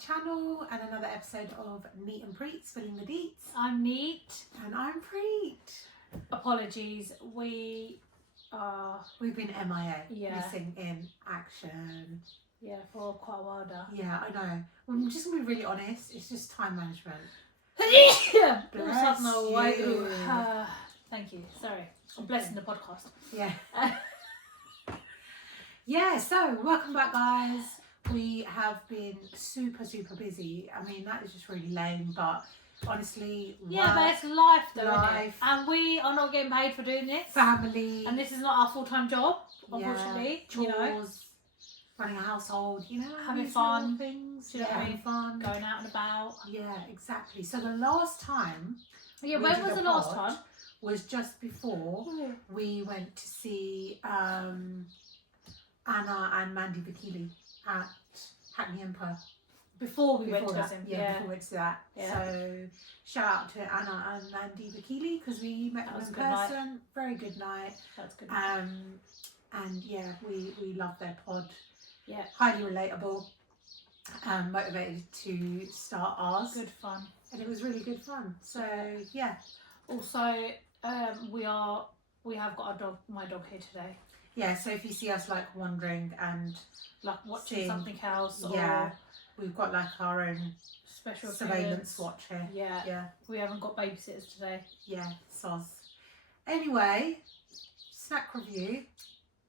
channel and another episode of Neat and Preet, Spilling the Deets. I'm Neat. And I'm Preet. Apologies, we've been MIA, Yeah. missing in action. Yeah, for quite a while now. Yeah, I know. I'm just going to be really honest, it's just time management. Bless Bless you. Thank you, sorry. I'm blessing the podcast. Yeah. Yeah, so welcome back, guys. We have been super busy. I mean, that is just really lame, but honestly, Yeah, but it's life though, isn't it? And we are not getting paid for doing this. Family. And this is not our full-time job, unfortunately. Chores, you know, running a household, you know, having these fun. little things. You know what I mean? Having fun. Going out and about. Yeah, exactly. So the last time Yeah, we when did was a the last pod time? was just before we went to see Anna and Mandy Vakili at Hackney Empire. Before we went to that. him. Yeah, before we went to that. Yeah. So shout out to Anna and Mandy Vakili because we met them in person. Very good night. That's good. And yeah, we love their pod. Yeah. Highly relatable. Motivated to start ours. Good fun. And it was really good fun. So yeah. Also, we have got my dog here today. Yeah, so if you see us like wandering and like watching something else, or we've got like our own special surveillance watch here. Yeah. We haven't got babysitters today. Yeah, soz. Anyway, snack review.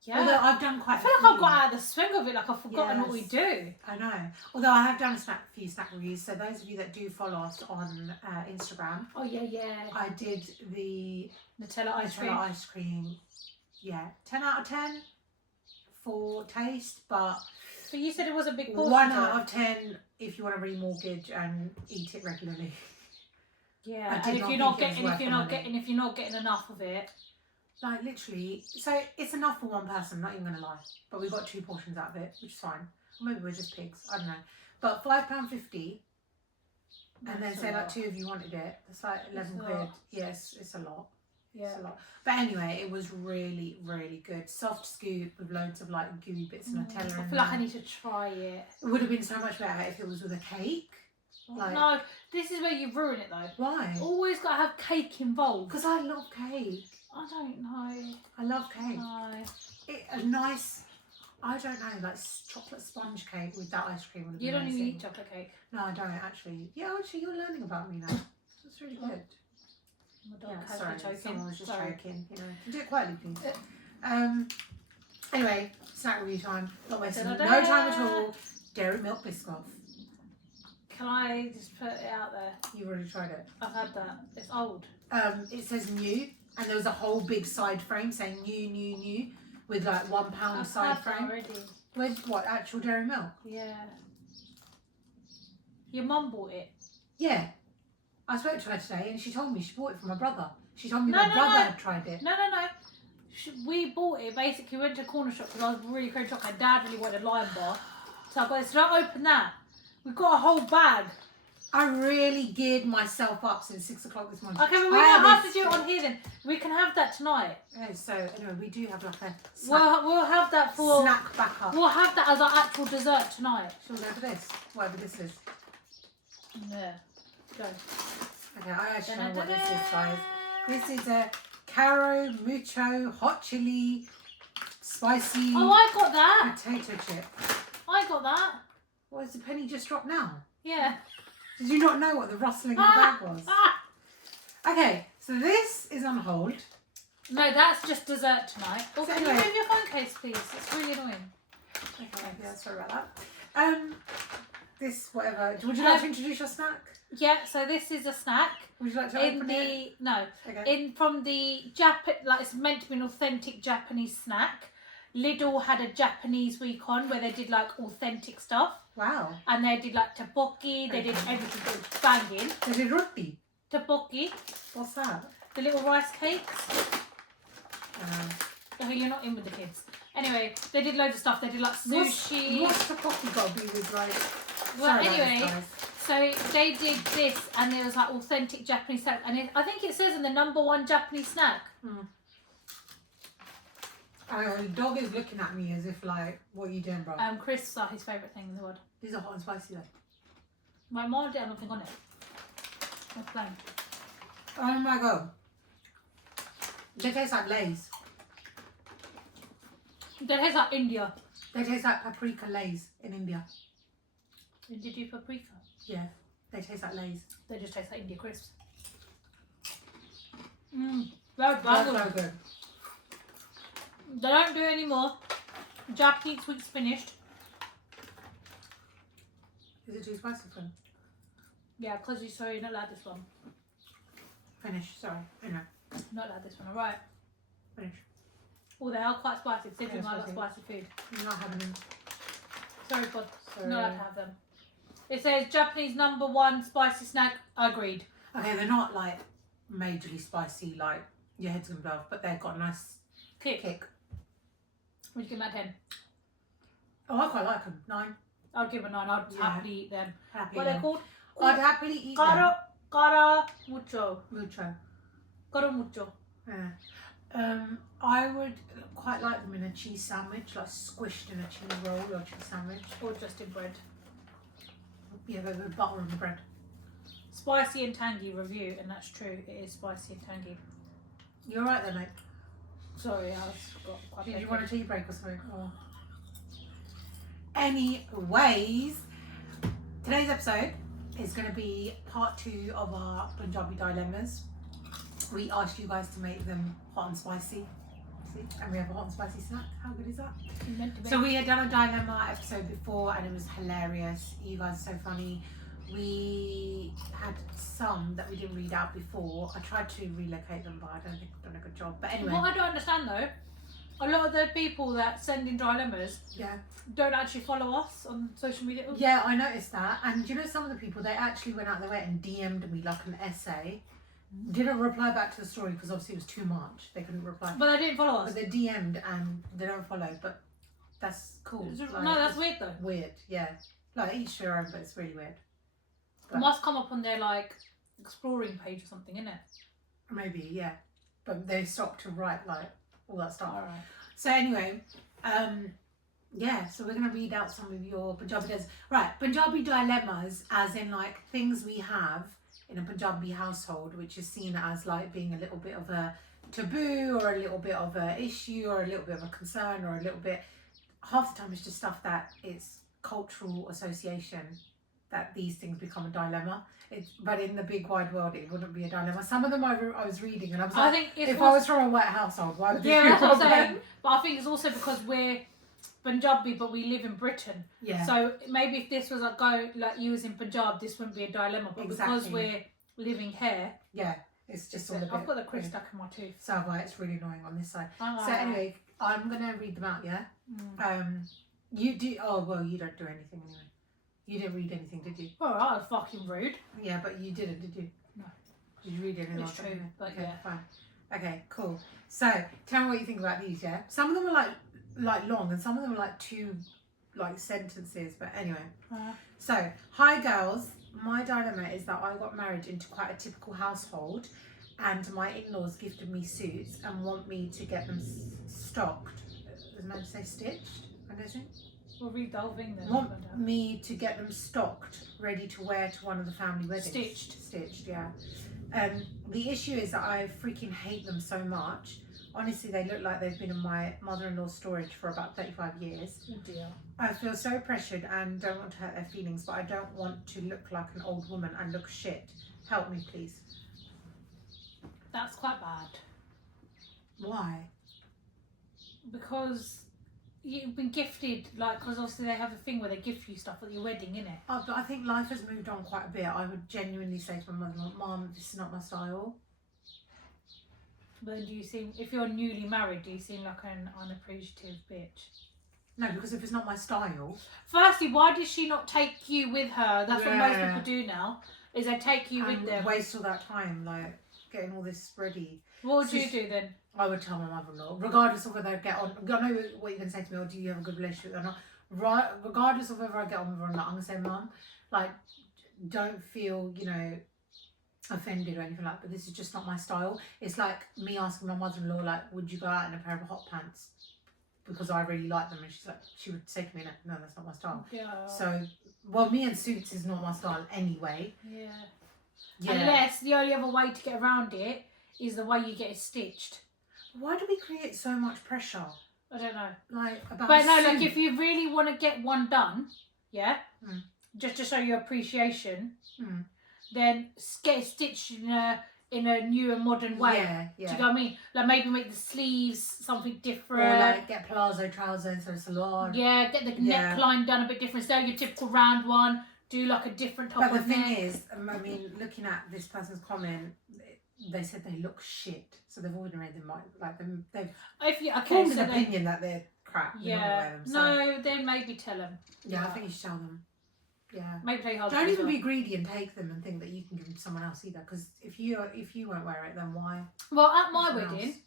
Yeah. Although I've done quite I feel like I've got out of the swing of it, like I've forgotten what we do. I know. Although I have done a few snack reviews, so those of you that do follow us on Instagram. Oh yeah. I did the Nutella ice cream. Yeah, 10 out of 10 for taste, but you said it was a big portion. 1 out of 10 if you want to remortgage and eat it regularly. Yeah, and if you're not getting enough of it. Like literally, so it's enough for one person, not even going to lie. But we got 2 portions out of it, which is fine. Or maybe we're just pigs, I don't know. But £5.50, and then say like 2 of you wanted it, that's like 11 quid. Yes, it's a lot. Yeah. It's a lot. But anyway, it was really good. Soft scoop with loads of like gooey bits of Nutella. I feel like I need to try it. It would have been so much better if it was with a cake. Like, no, this is where you ruin it though. Why? Always got to have cake involved. Because I love cake. I don't know. I love cake. No. A nice, I don't know, like chocolate sponge cake with that ice cream would have been You don't amazing. even eat chocolate cake. No, I don't actually. Yeah, actually, you're learning about me now. That's really good. My dog choking. Someone was just choking. You know, can do it quietly, please. Anyway, snack review time. Not wasting no time at all. Dairy milk Biscoff. Can I just put it out there? You've already tried it. I've had that. It's old. It says new, and there was a whole big side frame saying new, with like £1 side frame. Already. With what, actual dairy milk? Yeah. Your mum bought it. Yeah. I spoke to her today and she told me she bought it from my brother. She told me my brother had tried it. No. We bought it, basically went to a corner shop because I was really craving chocolate. Dad really wanted a Lion Bar. So I got it. So don't open that. We've got a whole bag. I really geared myself up since 6 o'clock this morning. Okay, but we don't have to do it on here then. We can have that tonight. Okay, so anyway, we do have like a snack, we'll have that for snack backup. We'll have that as our actual dessert tonight. Shall we go for this? Whatever this is. Yeah. Go. Okay, I actually know what this is, guys. This is a Caro Mucho Hot Chili Spicy Oh, I got that. potato chip. I got that. What, is the penny just dropped now? Yeah. Did you not know what the rustling in the bag was? Okay, so this is on hold. No, that's just dessert tonight. Oh, So can anyway. you move your phone case, please? It's really annoying. Okay, yeah, sorry about that. This, whatever. Would you like to introduce your snack? Yeah, so this is a snack. Would you like to open it? No. Okay. From the like it's meant to be an authentic Japanese snack. Lidl had a Japanese week on where they did like authentic stuff. Wow. And they did like tteokbokki, they did everything. It was banging. They did roti. Tteokbokki, What's that? the little rice cakes. Okay, you're not in with the kids. Anyway, they did loads of stuff. They did like sushi. What's the coffee got to be with like... Well, Sorry about anyway, this, so they did this, and there was like authentic Japanese snack, and I think it says in the #1 Japanese snack. The dog is looking at me as if like, what are you doing, bro? Crisps are his favourite thing in the world. These are hot and spicy though. My mom didn't have nothing on it. That's plain. Oh my god. They taste like Lay's. They taste like India. They taste like paprika Lay's in India. Did you do paprika? Yeah, they taste like Lay's. They just taste like India crisps. Very That's bad. so good. They don't do it anymore. Japanese week's finished. Is it too spicy for them? Yeah, because you're not allowed this one. Finish, sorry. Anyway, Not allowed this one, alright. finish. Oh, they are quite spicy. Considering Yeah, I like spicy. spicy food. You're not having them. Sorry, God. Sorry. Not allowed to have them. It says Japanese #1 spicy snack. Agreed. Okay, they're not like majorly spicy, like your head's gonna blow off, but they've got a nice Kick. kick. Would you give them a 10? Oh, I quite like them. 9. I'd give them a 9. I'd Yeah. happily eat them. Happy What are they them. called? I'd happily eat them. Cara mucho. Mucho. Cara mucho. Yeah. I would quite like them in a cheese sandwich, like squished in a cheese roll or cheese sandwich. Or just in bread. Yeah, but with butter on the bread. Spicy and tangy review, and that's true. It is spicy and tangy. You're right there, mate. Sorry, I got quite Did you bacon. want a tea break or something? Or... Anyways, today's episode is going to be part 2 of our Punjabi dilemmas. We asked you guys to make them hot and spicy. See? And we have a hot and spicy snack. How good is that? Meant to be. So we had done a dilemma episode before and it was hilarious. You guys are so funny. We had some that we didn't read out before. I tried to relocate them, but I don't think I've done a good job. But anyway. What I don't understand though, a lot of the people that send in dilemmas Yeah. don't actually follow us on social media. Yeah, I noticed that. And you know, some of the people, they actually went out their way and DM'd me like an essay. Didn't reply back to the story because obviously it was too much. They couldn't reply. But they didn't follow us. But they DM'd and they don't follow. But that's cool. Like, No, that's it's weird though. weird, yeah. Like each their own, but it's really weird. It must come up on their like exploring page or something, innit? Maybe, yeah. But they stopped to write like all that stuff. Alright. So anyway, yeah, so we're going to read out some of your Punjabi dilemmas. Right, Punjabi dilemmas as in like things we have in a Punjabi household which is seen as like being a little bit of a taboo or a little bit of a issue or a little bit of a concern or a little bit, half the time it's just stuff that it's cultural association that these things become a dilemma. But in the big wide world it wouldn't be a dilemma. Some of them I was reading and I was like, I think it's if I was from a white household, why would this yeah, be a that's what I'm problem? saying. But I think it's also because we're Punjabi, but we live in Britain. Yeah. So maybe if this was like you was in Punjab, this wouldn't be a dilemma. But because Exactly. we're living here, Yeah, it's just all a bit. I've got the crisp weird. stuck in my tooth. So have I. It's really annoying on this side. Oh. So anyway, I'm gonna read them out. Yeah. You do. Oh well, you don't do anything anyway. You didn't read anything, did you? Well, that was fucking rude. Yeah, but you didn't, did you? No. Did you read anything? It's true, but okay, yeah. fine. Okay, cool. So tell me what you think about these. Yeah. Some of them are like long, and some of them are like two like sentences. But anyway. So, hi girls, my dilemma is that I got married into quite a typical household and my in-laws gifted me suits and want me to get them stocked. Was meant to say stitched, I'm guessing? We'll read the whole thing then. Want me to get them stocked, ready to wear to one of the family weddings. Stitched, yeah. The issue is that I freaking hate them so much. Honestly, they look like they've been in my mother-in-law's storage for about 35 years. Oh dear. I feel so pressured and don't want to hurt their feelings, but I don't want to look like an old woman and look shit. Help me, please. That's quite bad. Why? Because you've been gifted, like, because obviously they have a thing where they gift you stuff at your wedding, innit? Oh, but I think life has moved on quite a bit. I would genuinely say to my mother, Mom, this is not my style. But then do you seem, if you're newly married, do you seem like an unappreciative bitch? No, because if it's not my style... Firstly, why does she not take you with her? That's what most Yeah. people do now, is they take you with and them. waste all that time, like, getting all this ready. What would So you do then? I would tell my mother-in-law, regardless of whether I get on... I know what you're going to say to me, or do you have a good relationship or not. Right, regardless of whether I get on with her or not, I'm going to say, Mum, like, don't feel, you know, offended or anything like that, but this is just not my style. It's like me asking my mother-in-law, like, would you go out in a pair of hot pants? because I really like them, and she would say to me, no, that's not my style. Yeah. So, well, me and suits is not my style anyway. Yeah. Yeah. Unless the only other way to get around it is the way you get it stitched. Why do we create so much pressure? I don't know. Like about. But no, suit? like if you really want to get one done, yeah, Mm. just to show your appreciation, Mm. then get it stitched in a new and modern way. Yeah, Do you know what I mean? Like maybe make the sleeves something different. Or like get palazzo trousers or salon. Yeah, get the neckline done a bit different. Instead of your typical round one, do like a different type But of the neck. thing is, I mean, looking at this person's comment, they said they look shit. So they've already made them like them. They've If you, okay, formed so an then, opinion that they're crap. They're not yeah, gonna wear them, so. no, then maybe tell them. Yeah, I think you should tell them. Yeah. Maybe play hard. Don't even be greedy and take them and think that you can give them to someone else either. Because if you won't wear it, then why? Well, at my Someone wedding, else?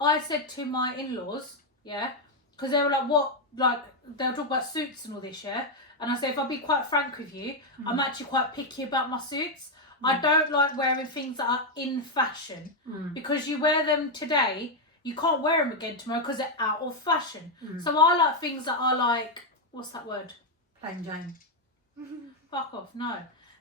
I said to my in-laws, yeah, because they were like, what, like, they'll talk about suits and all this, yeah, and I said, if I'll be quite frank with you, I'm actually quite picky about my suits. I don't like wearing things that are in fashion, because you wear them today, you can't wear them again tomorrow because they're out of fashion. So I like things that are like, what's that word? Plain Jane. Fuck off, no.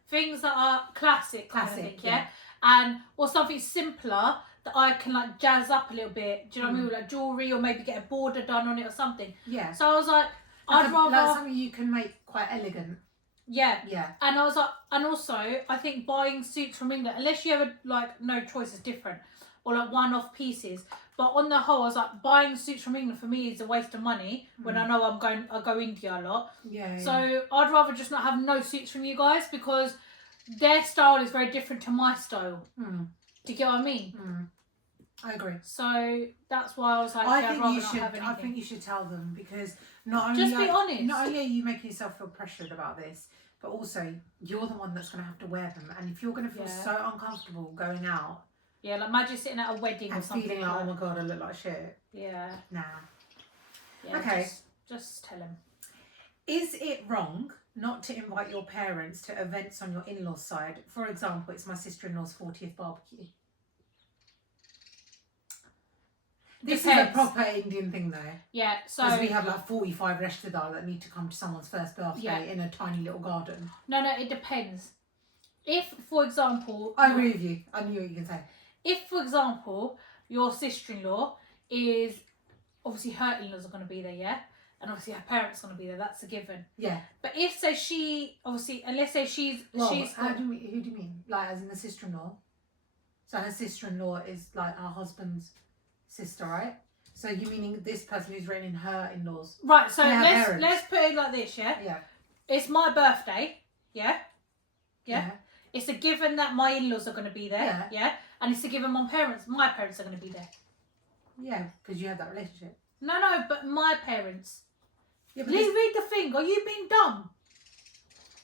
Things that are classic, kind of thing, Classic, yeah? And, or something simpler that I can like jazz up a little bit, do you know what I mean? Like jewellery, or maybe get a border done on it or something. Yeah. So I was like, I'd rather... Like something you can make quite elegant. Yeah. Yeah. And I was like, and also, I think buying suits from England, unless you have like no choice is different, or like one-off pieces. But on the whole, I was like, buying suits from England for me is a waste of money when I know I go India a lot. Yeah. So I'd rather just not have no suits from you guys, because their style is very different to my style. Do you get what I mean? I agree. So that's why I was like, I I'd think rather you not should. have anything. I think you should tell them, because not only Just be honest. Not only are you making yourself feel pressured about this, but also you're the one that's going to have to wear them, and if you're going to feel so uncomfortable going out, yeah, like imagine sitting at a wedding or and something. feeling like, oh my god, I look like shit. Yeah. Nah. Yeah, Okay. Just tell him. Is it wrong not to invite your parents to events on your in-laws' side? For example, it's my sister-in-law's 40th barbecue. This is a proper Indian thing, though. Yeah, so... Because we have like 45 rishtedar that need to come to someone's first birthday in a tiny little garden. No, it depends. If, for example... I agree with you. I knew what you can say. If, for example, your sister-in-law is... Obviously, her in-laws are going to be there, yeah? And obviously, her parents are going to be there. That's a given. Yeah. But if, say, she... Obviously, unless, say, she's... Well, who do you mean? Like, as in the sister-in-law? So her sister-in-law is like her husband's sister, right? So you meaning this person who's renting her in-laws? Right, so parents. let's put it like this, yeah? Yeah. It's my birthday, yeah? Yeah? It's a given that my in-laws are going to be there, yeah? And it's a given my parents are going to be there. Yeah, because you have that relationship. No, but my parents. Yeah, Please read the thing. Are you being dumb?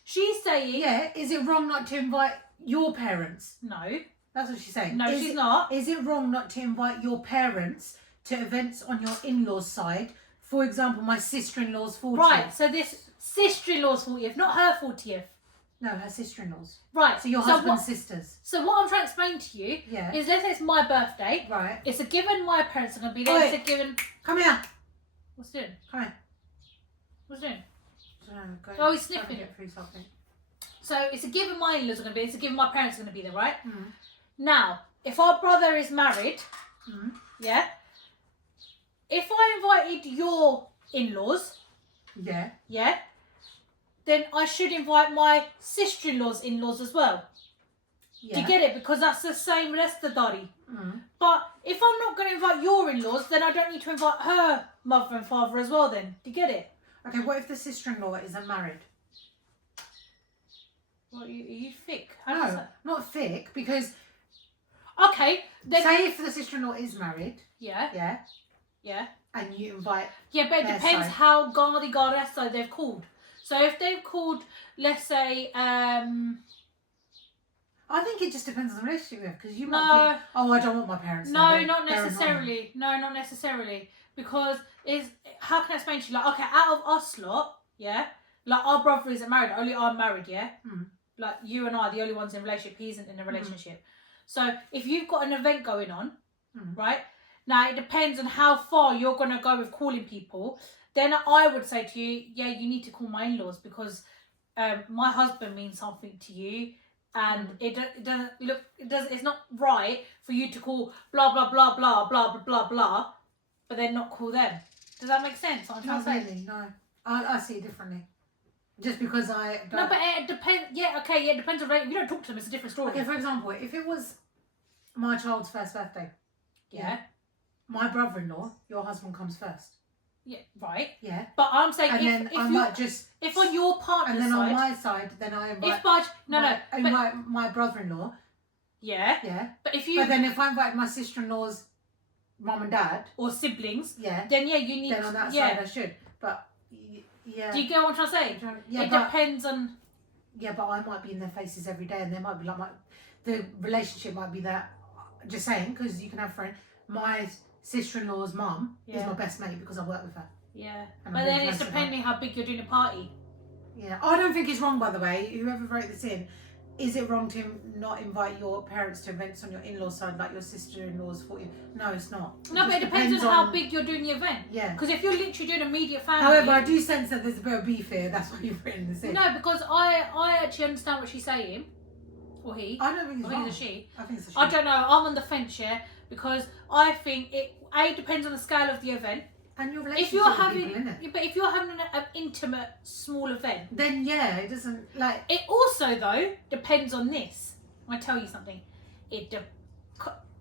She's saying... Yeah, is it wrong not to invite your parents? No. That's what she's saying. No, she's not. Is it wrong not to invite your parents to events on your in-laws' side? For example, my sister-in-law's 40th. Right, so this sister-in-law's 40th, not her 40th. No, her sister-in-law's. Right. So your husband's sisters. So what I'm trying to explain to you is, let's say it's my birthday. Right. It's a given my parents are going to be there. Wait. It's a given... Come here. What's doing? Come here. What's doing? Oh, he's sniffing. Get through something. So it's a given my in-laws are going to be there. It's a given my parents are going to be there, right? Now, if our brother is married, yeah, if I invited your in-laws, yeah, then I should invite my sister-in-law's in-laws as well. Do you get it? Because that's the same restadari. But if I'm not going to invite your in-laws, then I don't need to invite her mother and father as well then. Do you get it? Okay, what if the sister-in-law isn't married? What, are you thick? No, not thick, because... Okay, then... Say if the sister-in-law is married. Yeah. And you invite... Yeah, but it depends how Gardi Gardesso they've called. So if they've called, let's say, I think it just depends on the relationship, because you might think, oh, I don't want my parents. No, not necessarily. No, not necessarily. Because how can I explain to you? Like, okay, out of us lot, yeah, like our brother isn't married, only I'm married, yeah. Like you and I, the only ones in a relationship. He isn't in a relationship. So if you've got an event going on, right, Now, it depends on how far you're going to go with calling people. Then I would say to you, yeah, you need to call my in-laws because my husband means something to you. And it doesn't look, it's not right for you to call blah, blah, blah, blah, blah, blah, blah, blah, but then not call them. Does that make sense? What I'm trying Not to say? really, no. I see it differently. Just because I don't... No, but it depends. Yeah, okay, yeah, it depends on rate. If you don't talk to them, it's a different story. Okay, for example, if it was my child's first birthday, Yeah. my brother-in-law, your husband comes first. Yeah, right. Yeah. But I'm saying And then if I you might just... if on your partner's And then side, on my side, then I invite... I invite my brother-in-law. Yeah. Yeah. But if you... But then if I invite my sister-in-law's mum and dad... Or siblings. Yeah. Then yeah, you need... Then on that side I should. But... Yeah. Do you get what I'm trying to say? Yeah, it depends on... Yeah, but I might be in their faces every day and they might be like... The relationship might be that... Just saying, because you can have friends. My sister-in-law's mum is my best mate because I work with her. Yeah. And But then it's depending how big you're doing a party. Yeah. I don't think it's wrong, by the way. Whoever wrote this in, is it wrong to not invite your parents to events on your in-laws side, like your sister-in-law's 40? No, it's not. No, but it depends on how big you're doing the event. Yeah. Because if you're literally doing immediate family... However, I do sense that there's a bit of beef here. That's why you've written this in. No, because I actually understand what she's saying. Or he. I don't think it's I wrong. think it's a she. I think it's a she. I don't know. I'm on the fence, yeah. Because I think it depends on the scale of the event. And your relationship If you're with having, people, innit? but if you're having an intimate small event, then yeah, it doesn't like. It also though depends on this. I tell you something.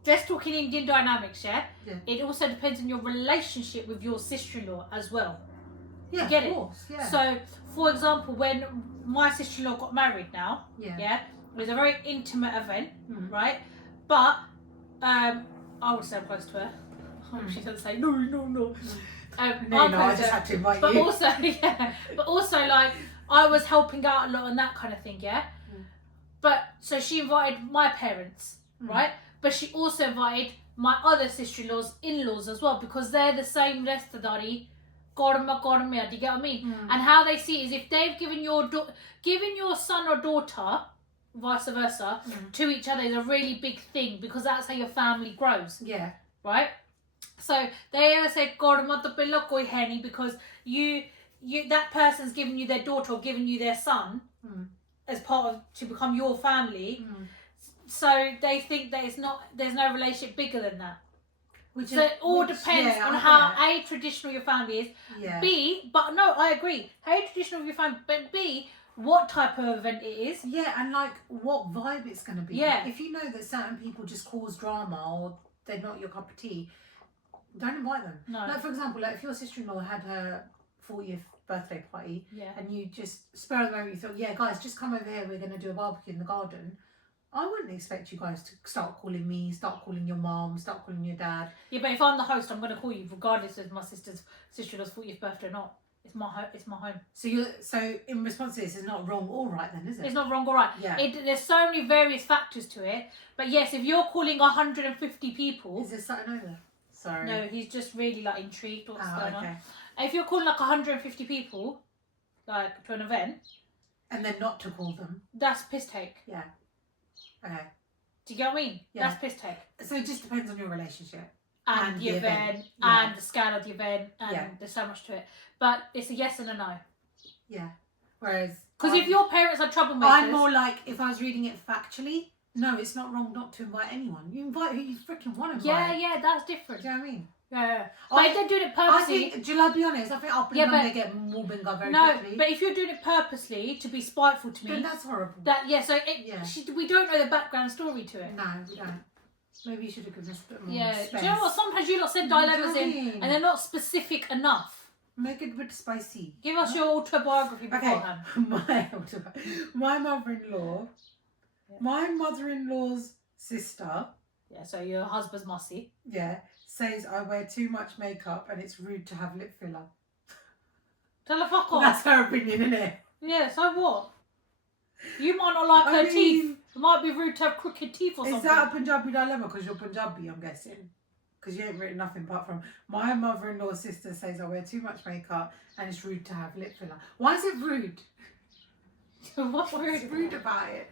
Just talking Indian dynamics, yeah. Yeah. It also depends on your relationship with your sister-in-law as well. Yeah, get of it? course. Yeah. So, for example, when my sister-in-law got married now, yeah, it was a very intimate event, Mhm. right? But I would say I'm close to her. She doesn't say no. No, I'm no, I close to just her. had to invite But you. also, but also like I was helping out a lot and that kind of thing, yeah. But so she invited my parents, right? But she also invited my other sister-in-law's in-laws as well because they're the same restadari. Korma, do you get what I mean? And how they see it is if they've given your son or daughter, vice versa, to each other is a really big thing because that's how your family grows. Yeah. Right? So they always say Korma to pilla koi hai nahi because you that person's given you their daughter or given you their son as part of to become your family. So they think that there's no relationship bigger than that. So it all depends on how A, traditional your family is, B, but no, I agree, how traditional your family, but B, what type of event it is. Yeah, and like what vibe it's going to be. Yeah. If you know that certain people just cause drama or they're not your cup of tea, don't invite them. No. Like for example, like if your sister-in-law had her 40th birthday party and you just spur of the moment you thought, yeah guys, just come over here, we're going to do a barbecue in the garden. I wouldn't expect you guys to start calling me, start calling your mom, start calling your dad. Yeah, but if I'm the host, I'm going to call you regardless of my sister-in-law's 40th birthday or not. It's my home. So in response to this, it's not wrong or right then, is it? It's not wrong or right. Yeah. There's so many various factors to it. But yes, if you're calling 150 people... Is there something over there? Sorry. No, he's just really like intrigued what's going okay. on. If you're calling like 150 people, like to an event... And then not to call them. That's piss take. Yeah. Okay. Do you get what I mean? Yeah. That's piss take. So it just depends on your relationship. And the event, Yeah. and the scale of the event, and there's so much to it. But it's a yes and a no. Yeah. Whereas... Because if your parents are troublemakers... I'm more like, if I was reading it factually, no, it's not wrong not to invite anyone. You invite who you freaking want to invite. Yeah, that's different. Do you know what I mean? Yeah. But if they're doing it purposely... I think, I'll be honest, I think up and down they get more bingo very quickly. But if you're doing it purposely to be spiteful to me... Then that's horrible. We don't know the background story to it. No, we don't. Maybe you should have given us a bit more Yeah. space. Do you know what? Sometimes you lot send dilemmas in and they're not specific enough. Make it a bit spicy. Give us your autobiography beforehand. My mother-in-law, my mother-in-law's sister... Yeah, so your husband's mussy. Yeah, says I wear too much makeup and it's rude to have lip filler. Tell her fuck off. That's her opinion, isn't it? Yeah, so what? You might not like her teeth. It might be rude to have crooked teeth or something. Is that a Punjabi dilemma? Because you're Punjabi, I'm guessing. Because you ain't written nothing apart from my mother-in-law's sister says I wear too much makeup and it's rude to have lip filler. Why is it rude? What's What's rude about it?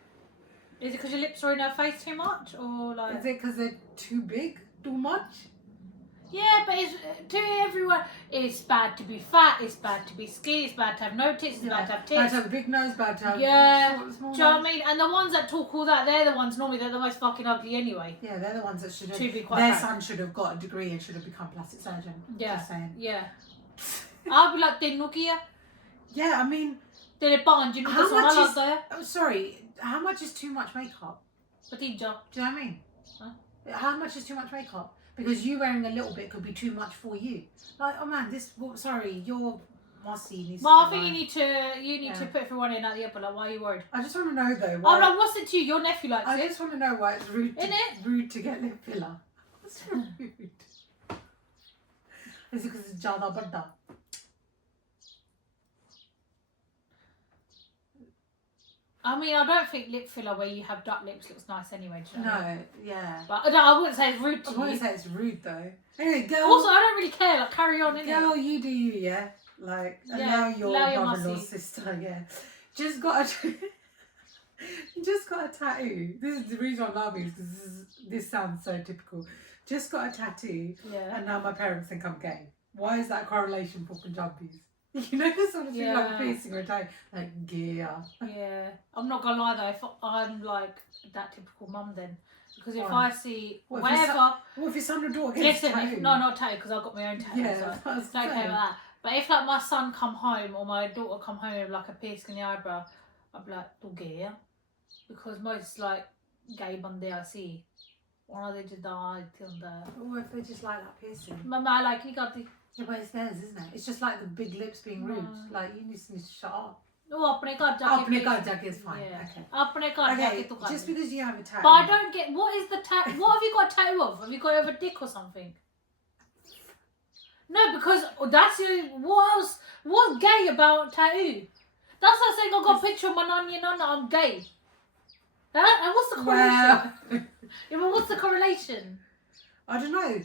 Is it because your lips are in her face too much? Or like... Is it because they're too big? Too much? Yeah, but it's to everyone. It's bad to be fat. It's bad to be skinny. It's bad to have no tits. It's bad to have tits. Bad to have a big nose. Bad to have small do you know what I mean? And the ones that talk all that, they're the ones normally they're the most fucking ugly anyway. Yeah, they're the ones that should have. To be quite their frank. son should have got a degree and should have become plastic surgeon. Yeah. Just saying. Yeah. I'll be like, Nokia. Yeah, I mean. How much is? Oh, sorry. How much is too much makeup? Do you know what I mean? Huh? How much is too much makeup? Because you wearing a little bit could be too much for you. Like, oh man, sorry, your Mossy needs. Well, I think you need to put everyone in at the upper. Like, why are you worried? I just want to know though. Why... Oh no, what's it to you? Your nephew likes it. I just want to know why it's rude to get lip filler. What's rude? Is it because it's jada badda? I mean, I don't think lip filler where you have duck lips looks nice anyway. Do you know what I mean? Yeah. But I wouldn't say it's rude to you. I wouldn't say it's rude though. Anyway, girl. Also, I don't really care. Like, carry on, innit? Girl, you do you, yeah. Like, allow your brother-in-law, sister, yeah. Just got a tattoo. This is the reason I'm laughing is because this sounds so typical. Just got a tattoo, and now my parents think I'm gay. Why is that correlation for Punjabis? You know, this sort of thing like a piercing or a tattoo, like gay. Yeah, I'm not gonna lie though. If I'm like that typical mum, then because if I see whatever, what if your son or daughter gets listen, tattoo? not tattoo because I've got my own tattoo. Yeah, so don't care about that. But if like my son come home or my daughter come home with like a piercing in the eyebrow, I'd be like, "Do gay?" Because most like gay bande I see, or they just die till the. Or if they just like that piercing. Mama, like you got the. Yeah, but it's theirs, isn't it? It's just like the big lips being rude. Like you need to shut up. Oh, apne ghar jaake. Apne ghar jaake is fine. Yeah. Okay. Apne ghar jaake to Just because you have a tattoo. But I don't get what is the tattoo. What have you got a tattoo of? Have you got it over a dick or something? No, because that's your. What else? What's gay about tattoo? That's like saying I got a picture of my nanny and nana. I'm gay. That and what's the correlation? Yeah, but what's the correlation? I don't know.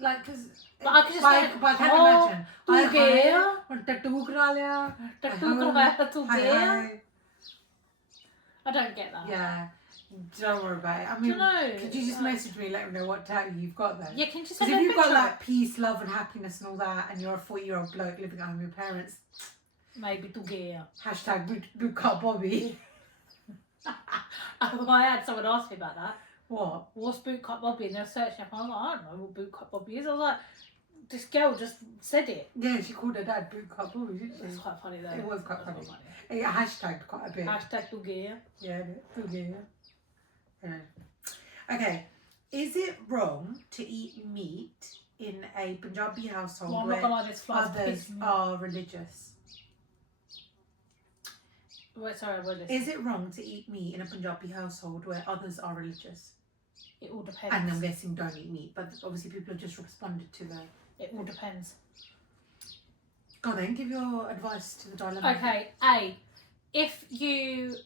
Like, because I can just I can't imagine. तू गया tattoo करा लिया. Tattoo करवाया तू गया. I don't get that. Yeah, don't worry about it. I mean, could you just message me, let me know what tattoo you've got then? Yeah, can you just because if you've got like peace, love, and happiness and all that, and you're a 40-year-old bloke living at home with your parents, maybe तू गया. Hashtag bootcut Bobby. I had someone ask me about that. What? What's bootcut Bobby? And they were searching up. I was like, I don't know what bootcut Bobby is. I was like, this girl just said it. Yeah, she called her dad bootcut Bobby, didn't she? It's quite funny though. It was quite funny. It hashtagged quite a bit. Hashtag Tugea. Yeah, Tugea. Yeah. Okay. Is it wrong to eat meat in a Punjabi household where others are religious? Wait, sorry, I will listen. Is it wrong to eat meat in a Punjabi household where others are religious? It all depends. And I'm guessing don't eat meat, but obviously people have just responded to the... It all depends. Go on then, give your advice to the dilemma. Okay, A, if you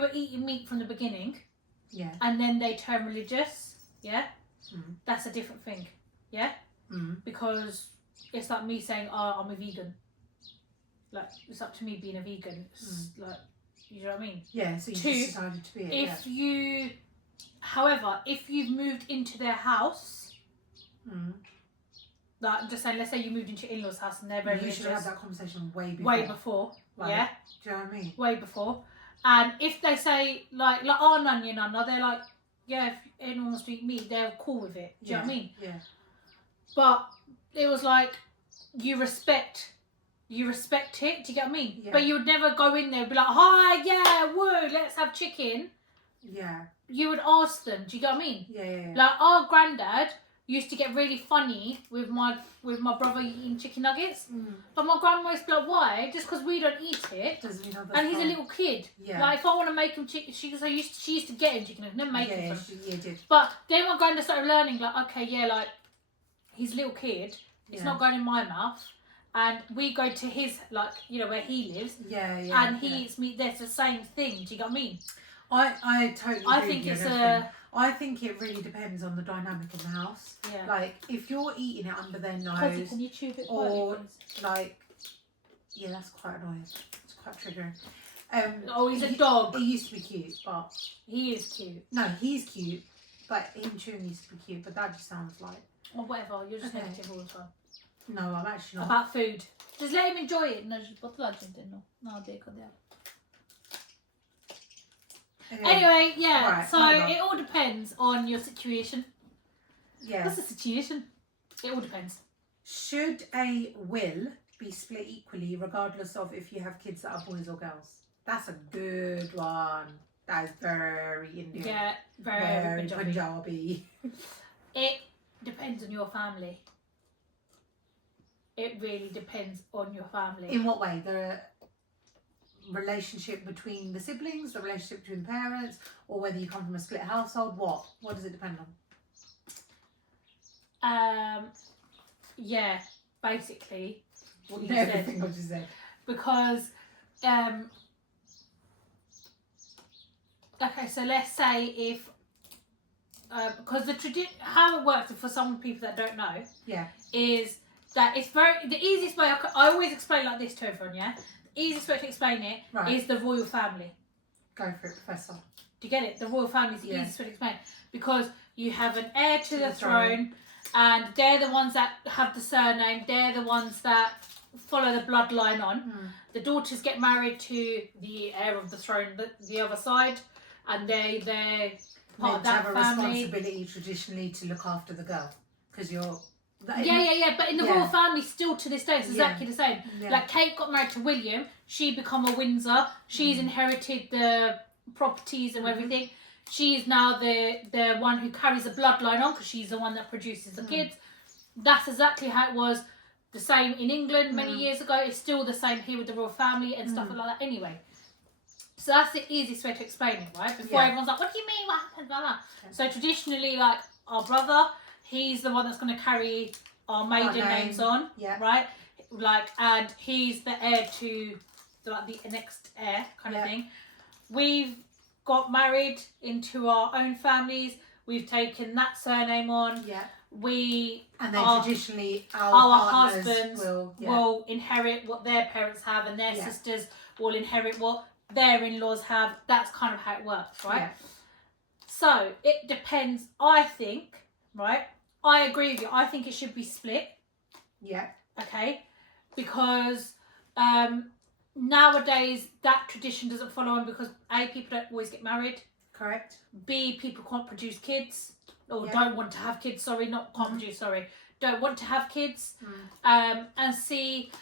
were eating meat from the beginning, yeah, and then they turn religious, yeah, that's a different thing, yeah, because it's like me saying, "Oh, I'm a vegan." Like it's up to me being a vegan. It's like, you know what I mean? Yeah. So you just decided to be it. However, if you've moved into their house. Like, I'm just saying, let's say you moved into your in-laws' house and they're very religious. You should have that conversation way before. Like, yeah? Do you know what I mean? Way before. And if they say, like oh, nanya, nana, they're like, yeah, if anyone wants to eat meat, they're cool with it. Do you know what I mean? Yeah. But it was like, you respect it, do you get what I mean? Yeah. But you would never go in there and be like, hi, yeah, woo, let's have chicken. Yeah. You would ask them, do you get what I mean? Yeah. Like, our granddad used to get really funny with my brother eating chicken nuggets. But my grandma used to be like, why? Just because we don't eat it. Doesn't mean and he's a little kid. Yeah. Like, if I want to make him chicken, she used to get him chicken nuggets, never make him. Yeah, did. But then my granddad started learning, like, okay, yeah, like, he's a little kid. It's not going in my mouth. And we go to his, like, you know, where he lives. Yeah. And he eats meat. There's the same thing. Do you get what I mean? I totally agree. I think it's I think it really depends on the dynamic in the house. Yeah. Like, if you're eating it under their nose, can you chew it or like, yeah, that's quite annoying. It's quite triggering. He's a dog. He used to be cute, but he is cute. No, he's cute, but him chewing used to be cute. But that just sounds like Or whatever. You're just Okay. negative all the time. No, I'm actually not. About food. Just let him enjoy it. No, just bottle la gente, no. No, dico, yeah. Anyway, yeah. Right, so moving on. it all depends on your situation. Yeah. What's the situation? It all depends. Should a will be split equally regardless of if you have kids that are boys or girls? That's a good one. That is very Indian. Yeah, very Punjabi. Punjabi. It depends on your family. It really depends on your family. In what way? The relationship between the siblings, the relationship between parents, or whether you come from a split household? What? What does it depend on? Yeah, basically what you Everything said. what you said. Because okay, so let's say if because how it works for some people that don't know, Yeah. is that it's the easiest way. I always explain like this to everyone. Yeah, the easiest way to explain it is the royal family. Go for it, Professor. Do you get it? The royal family is the Yeah. easiest way to explain it because you have an heir to the throne, and they're the ones that have the surname. They're the ones that follow the bloodline on. The daughters get married to the heir of the throne, the other side, and they're part of that have a family. responsibility traditionally to look after the girl because you're. Yeah. But in the royal family, still to this day, it's exactly the same. Yeah. Like Kate got married to William, she become a Windsor. She's inherited the properties and everything. She's now the one who carries the bloodline on because she's the one that produces the kids. That's exactly how it was. The same in England many years ago. It's still the same here with the royal family and stuff like that. Anyway, so that's the easiest way to explain it, right? Before everyone's like, "What do you mean? What happened?" Blah, blah. So traditionally, like our brother, he's the one that's going to carry our maiden names on, right? Like, and he's the heir to the next heir kind of thing. We've got married into our own families. We've taken that surname on. Yeah. And then traditionally our husbands will inherit what their parents have, and their sisters will inherit what their in-laws have. That's kind of how it works, right? Yeah. So it depends, I think, right? I agree with you. I think it should be split. Yeah. Okay. Because nowadays that tradition doesn't follow on because A, people don't always get married. Correct. B, people can't produce kids. Or don't want to have kids, sorry, not can't produce, sorry. Don't want to have kids. And C,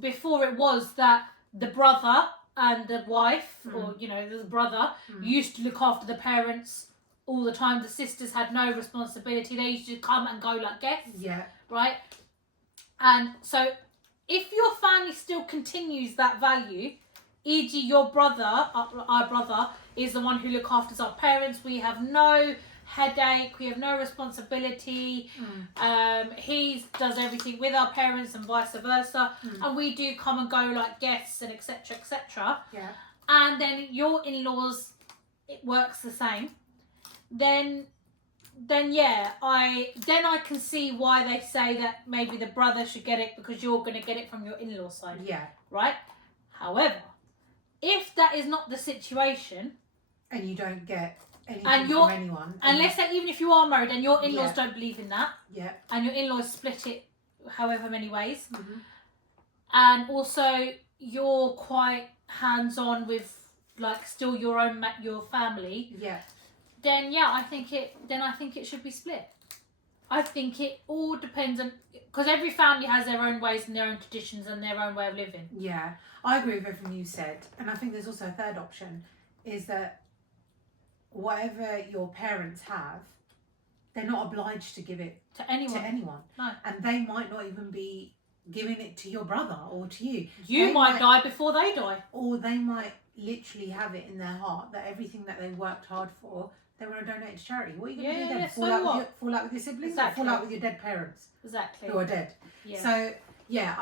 before it was that the brother and the wife, or, the brother, used to look after the parents all the time. The sisters had no responsibility. They used to come and go like guests. Yeah. Right? And so if your family still continues that value, e.g. your brother, our brother, is the one who looks after our parents. We have no headache, we have no responsibility. He does everything with our parents and vice versa. And we do come and go like guests and etc. etc. Yeah. And then your in-laws, it works the same. Then I can see why they say that maybe the brother should get it because you're going to get it from your in-law side. Yeah. Right? However, if that is not the situation, and you don't get anything from anyone, and let's say even if you are married and your in-laws don't believe in that, and your in-laws split it however many ways, and also you're quite hands-on with like still your family, then I think it should be split. I think it all depends on, because every family has their own ways and their own traditions and their own way of living. Yeah, I agree with everything you said, and I think there's also a third option, is that whatever your parents have, they're not obliged to give it to anyone. No. And they might not even be giving it to your brother or to you. You might die before they die. Or they might literally have it in their heart that everything that they worked hard for, they want to donate to charity. What are you going to do then? Fall out with your siblings? Exactly. Or fall out with your dead parents? Exactly. Who are dead. Yeah. So,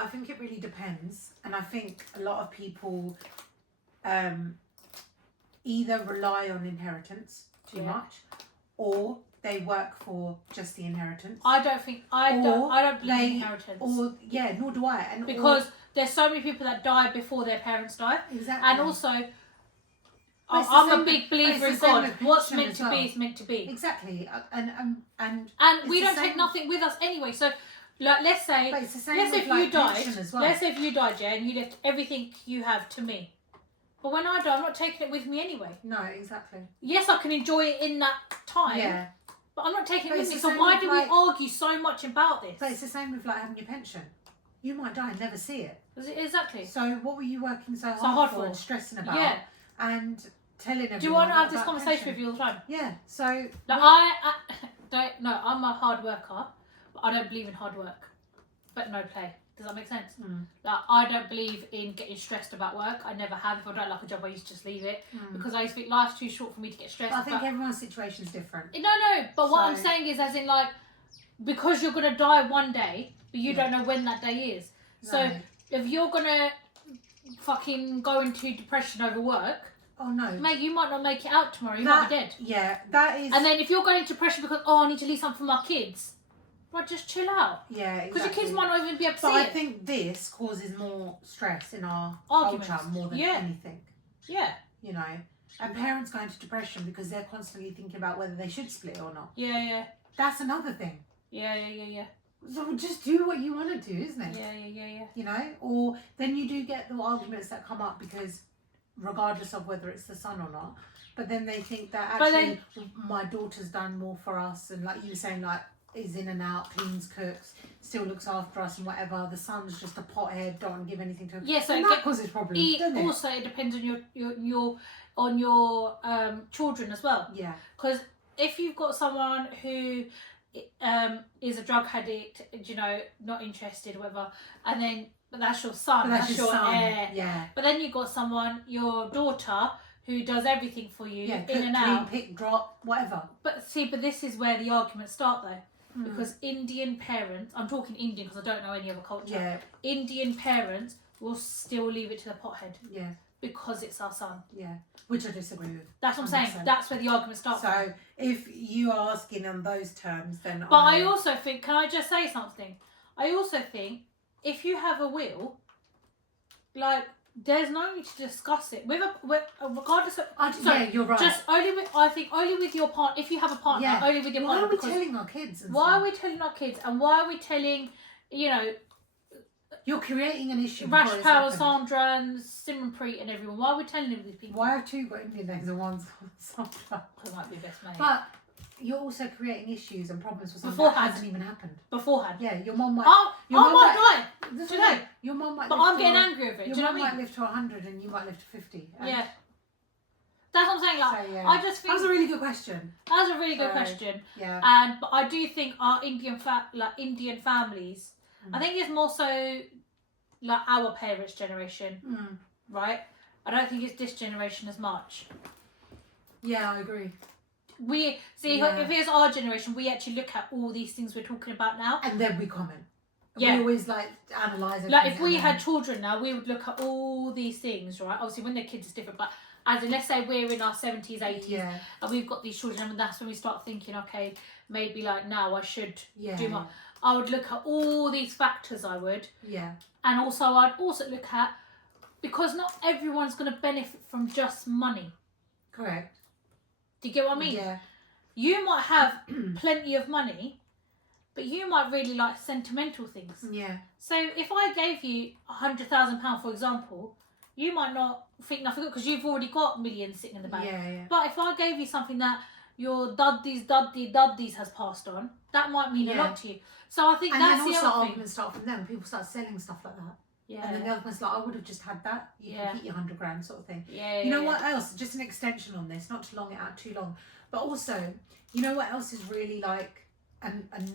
I think it really depends. And I think a lot of people either rely on inheritance too much, or they work for just the inheritance. I don't believe in inheritance. Nor do I. Because there's so many people that die before their parents die. Exactly. And also, I'm a big believer in it's the same God. with What's pension meant as to well. be is meant to be. Exactly, and we it's don't the take same- nothing with us anyway. So, like, let's say But it's the same let's say with if like you died. pension as well. Let's say if you died, yeah, and you left everything you have to me. But when I die, I'm not taking it with me anyway. No, exactly. Yes, I can enjoy it in that time. Yeah. But I'm not taking But it it's with me. the So same why with, do like- we argue so much about this? But it's the same with like having your pension. You might die and never see it. Exactly. So what were you working so So hard hard for for? and stressing about? Yeah. And telling everyone. Do you want to have this about conversation pension? with you all the time? Yeah. So Like, I don't. No, I'm a hard worker, but I don't believe in hard work. But no play. Does that make sense? Like, I don't believe in getting stressed about work. I never have. If I don't like a job, I used to just leave it because I used to think life's too short for me to get stressed. But I think everyone's situation is different. No. But what I'm So- saying is, as in, like, because you're gonna die one day, but you don't know when that day is. So No. if you're gonna fucking go into depression over work, Oh no. mate, you might not make it out tomorrow. You might be dead. Yeah, that is. And then if you're going into depression because I need to leave something for my kids, right, just chill out. Yeah, exactly. Because your kids might not even be able to But see I it. think this causes more stress in our Arguments. culture more than Yeah. anything. Yeah. You know, and parents go into depression because they're constantly thinking about whether they should split or not. Yeah. That's another thing. Yeah. So just do what you want to do, isn't it? Yeah. You know, or then you do get the arguments that come up because, regardless of whether it's the son or not, but then they think that But actually my daughter's done more for us, and like you were saying, like is in and out, cleans, cooks, still looks after us, and whatever. The son's just a pothead, don't give anything to him. Yeah, so and it that causes problems, doesn't it? Also, it depends on your children as well. Yeah. Because if you've got someone who is a drug addict, you know, not interested, or whatever, and then but that's your son, But that's your your son. heir. Yeah. But then you've got someone, your daughter, who does everything for you, Yeah. in Cook, and clean, out. pick, drop, whatever. But this is where the arguments start though. Because Indian parents, I'm talking Indian because I don't know any other culture. Yeah. Indian parents will still leave it to the pothead Yeah. because it's our son. Yeah. Which I disagree with. That's what I'm saying. 100%. That's where the argument starts. So if you are asking on those terms, then But I also think, can I just say something? I also think if you have a will, like, there's no need to discuss it regardless of. yeah, you're right. Just only with your partner. If you have a partner, Yeah. only with your Why partner. are we because telling our kids? And why stuff? are we telling our kids, and why are we telling, you know, You're creating an issue. Rash before it's Power, happened. Sandra, and Simranpreet, and everyone? Why are we telling them these people? Why have two got Indian names and one's Sandra? Because I might be best mate. But you're also creating issues and problems for something Beforehand. that hasn't even happened. Beforehand. Yeah, your mum might. I your mum might die. That's Do you okay. know? Your mum might. But live I'm to getting a- angry with it. Your Do you know mum what I might mean? live to 100 and you might live to 50. And Yeah. That's what I'm saying. Like, So, yeah. I just think That was a really good question. that's a really good So, question. Yeah. But I do think our Indian families. I think it's more so like our parents' generation, right? I don't think it's this generation as much. Yeah, I agree. We see Yeah. if it's our generation, we actually look at all these things we're talking about now. And then we comment. Yeah. We always like analyse it. Like if we had children now, we would look at all these things, right? Obviously, when they're kids, it's different. But as in, let's say we're in our 70s, 80s, Yeah. and we've got these children, and that's when we start thinking, okay, maybe like now I should Yeah. do my. I would look at all these factors. I would, Yeah. and also I'd also look at because not everyone's going to benefit from just money. Correct. Do you get what I mean? Yeah. You might have plenty of money, but you might really like sentimental things. Yeah. So if I gave you £100,000, for example, you might not think nothing of it because you've already got millions sitting in the bank. Yeah. But if I gave you something that your duddies has passed on, that might mean a Yeah. lot to you. So I think And that's then the also other thing. arguments start from them. People start selling stuff like that. Yeah. And then the other one's like, I would have just had that. You Yeah. can keep your 100 grand sort of thing. Yeah. You know what else? Just an extension on this, not to long it out too long. But also, you know what else is really like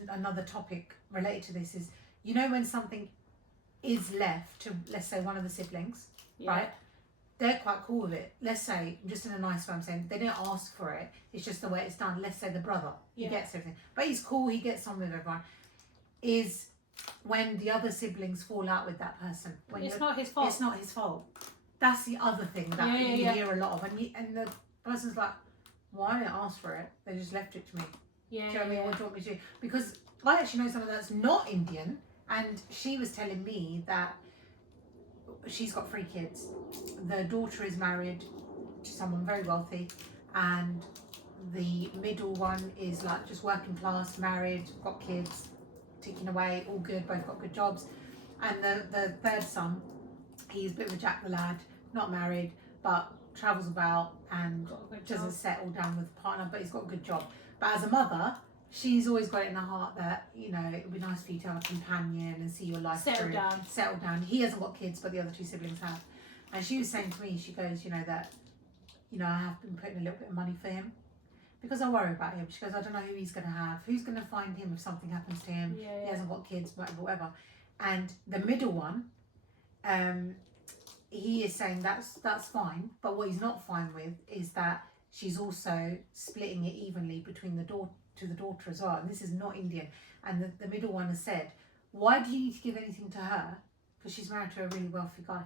another topic related to this is, you know, when something is left to, let's say, one of the siblings, right? They're quite cool with it. Let's say, just in a nice way, I'm saying, they didn't ask for it. It's just the way it's done. Let's say the brother, he gets everything. But he's cool, he gets on with everyone. Is when the other siblings fall out with that person. When It's not his fault. It's not his fault. That's the other thing that you hear a lot of. And the person's like, well, I didn't ask for it. They just left it to me. Yeah. Do you know what I mean? What do you want me to do? Because I actually know someone that's not Indian, and she was telling me that she's got 3 kids. The daughter is married. to someone very wealthy, and the middle one is like just working class, married, got kids, ticking away, all good, both got good jobs. And the third son, he's a bit of a Jack the Lad, not married, but travels about and doesn't settle down with a partner, but he's got a good job. But as a mother, she's always got it in her heart that, you know, it would be nice for you to have a companion and see your life settle down. He hasn't got kids, but the other two siblings have. And she was saying to me, she goes, you know, that, you know, I have been putting a little bit of money for him because I worry about him. She goes, I don't know who he's going to have, who's going to find him if something happens to him. He hasn't got kids, whatever. And the middle one, he is saying that's fine, but what he's not fine with is that she's also splitting it evenly between the daughter as well. And this is not Indian. And the middle one has said, why do you need to give anything to her? Because she's married to a really wealthy guy.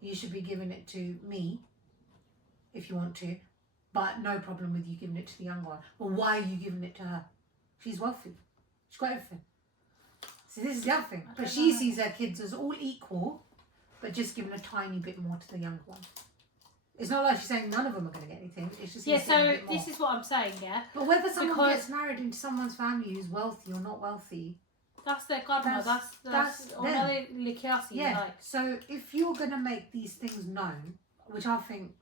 You should be giving it to me if you want to, but no problem with you giving it to the younger one. Well, why are you giving it to her? She's wealthy. She's got everything. So this is the other thing. But she sees her kids as all equal, but just giving a tiny bit more to the younger one. It's not like she's saying none of them are going to get anything. It's just so this is what I'm saying, yeah. But whether someone gets married into someone's family who's wealthy or not wealthy, that's their karma. That's them. Yeah. Like. So if you're going to make these things known, which I think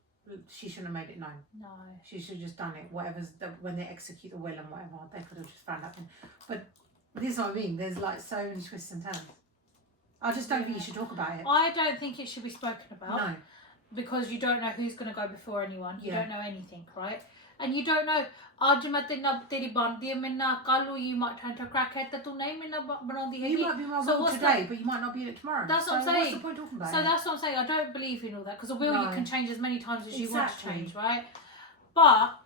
she shouldn't have made it known. No. She should have just done it. When they execute the will and whatever, they could have just found out. But this is what I mean. There's like so many twists and turns. I just don't think you should talk about it. I don't think it should be spoken about. No. Because you don't know who's going to go before anyone. You don't know anything, right? And you don't know. आज मैं तेरी बनती है मैं ना कल you might turn to crackhead that तू नहीं मैं ना बनाती है. You might be my will today, but you might not be in it tomorrow. That's what I'm saying. What's the point talking about So that's what I'm saying. I don't believe in all that because a will you can change as many times as you want to change, right? But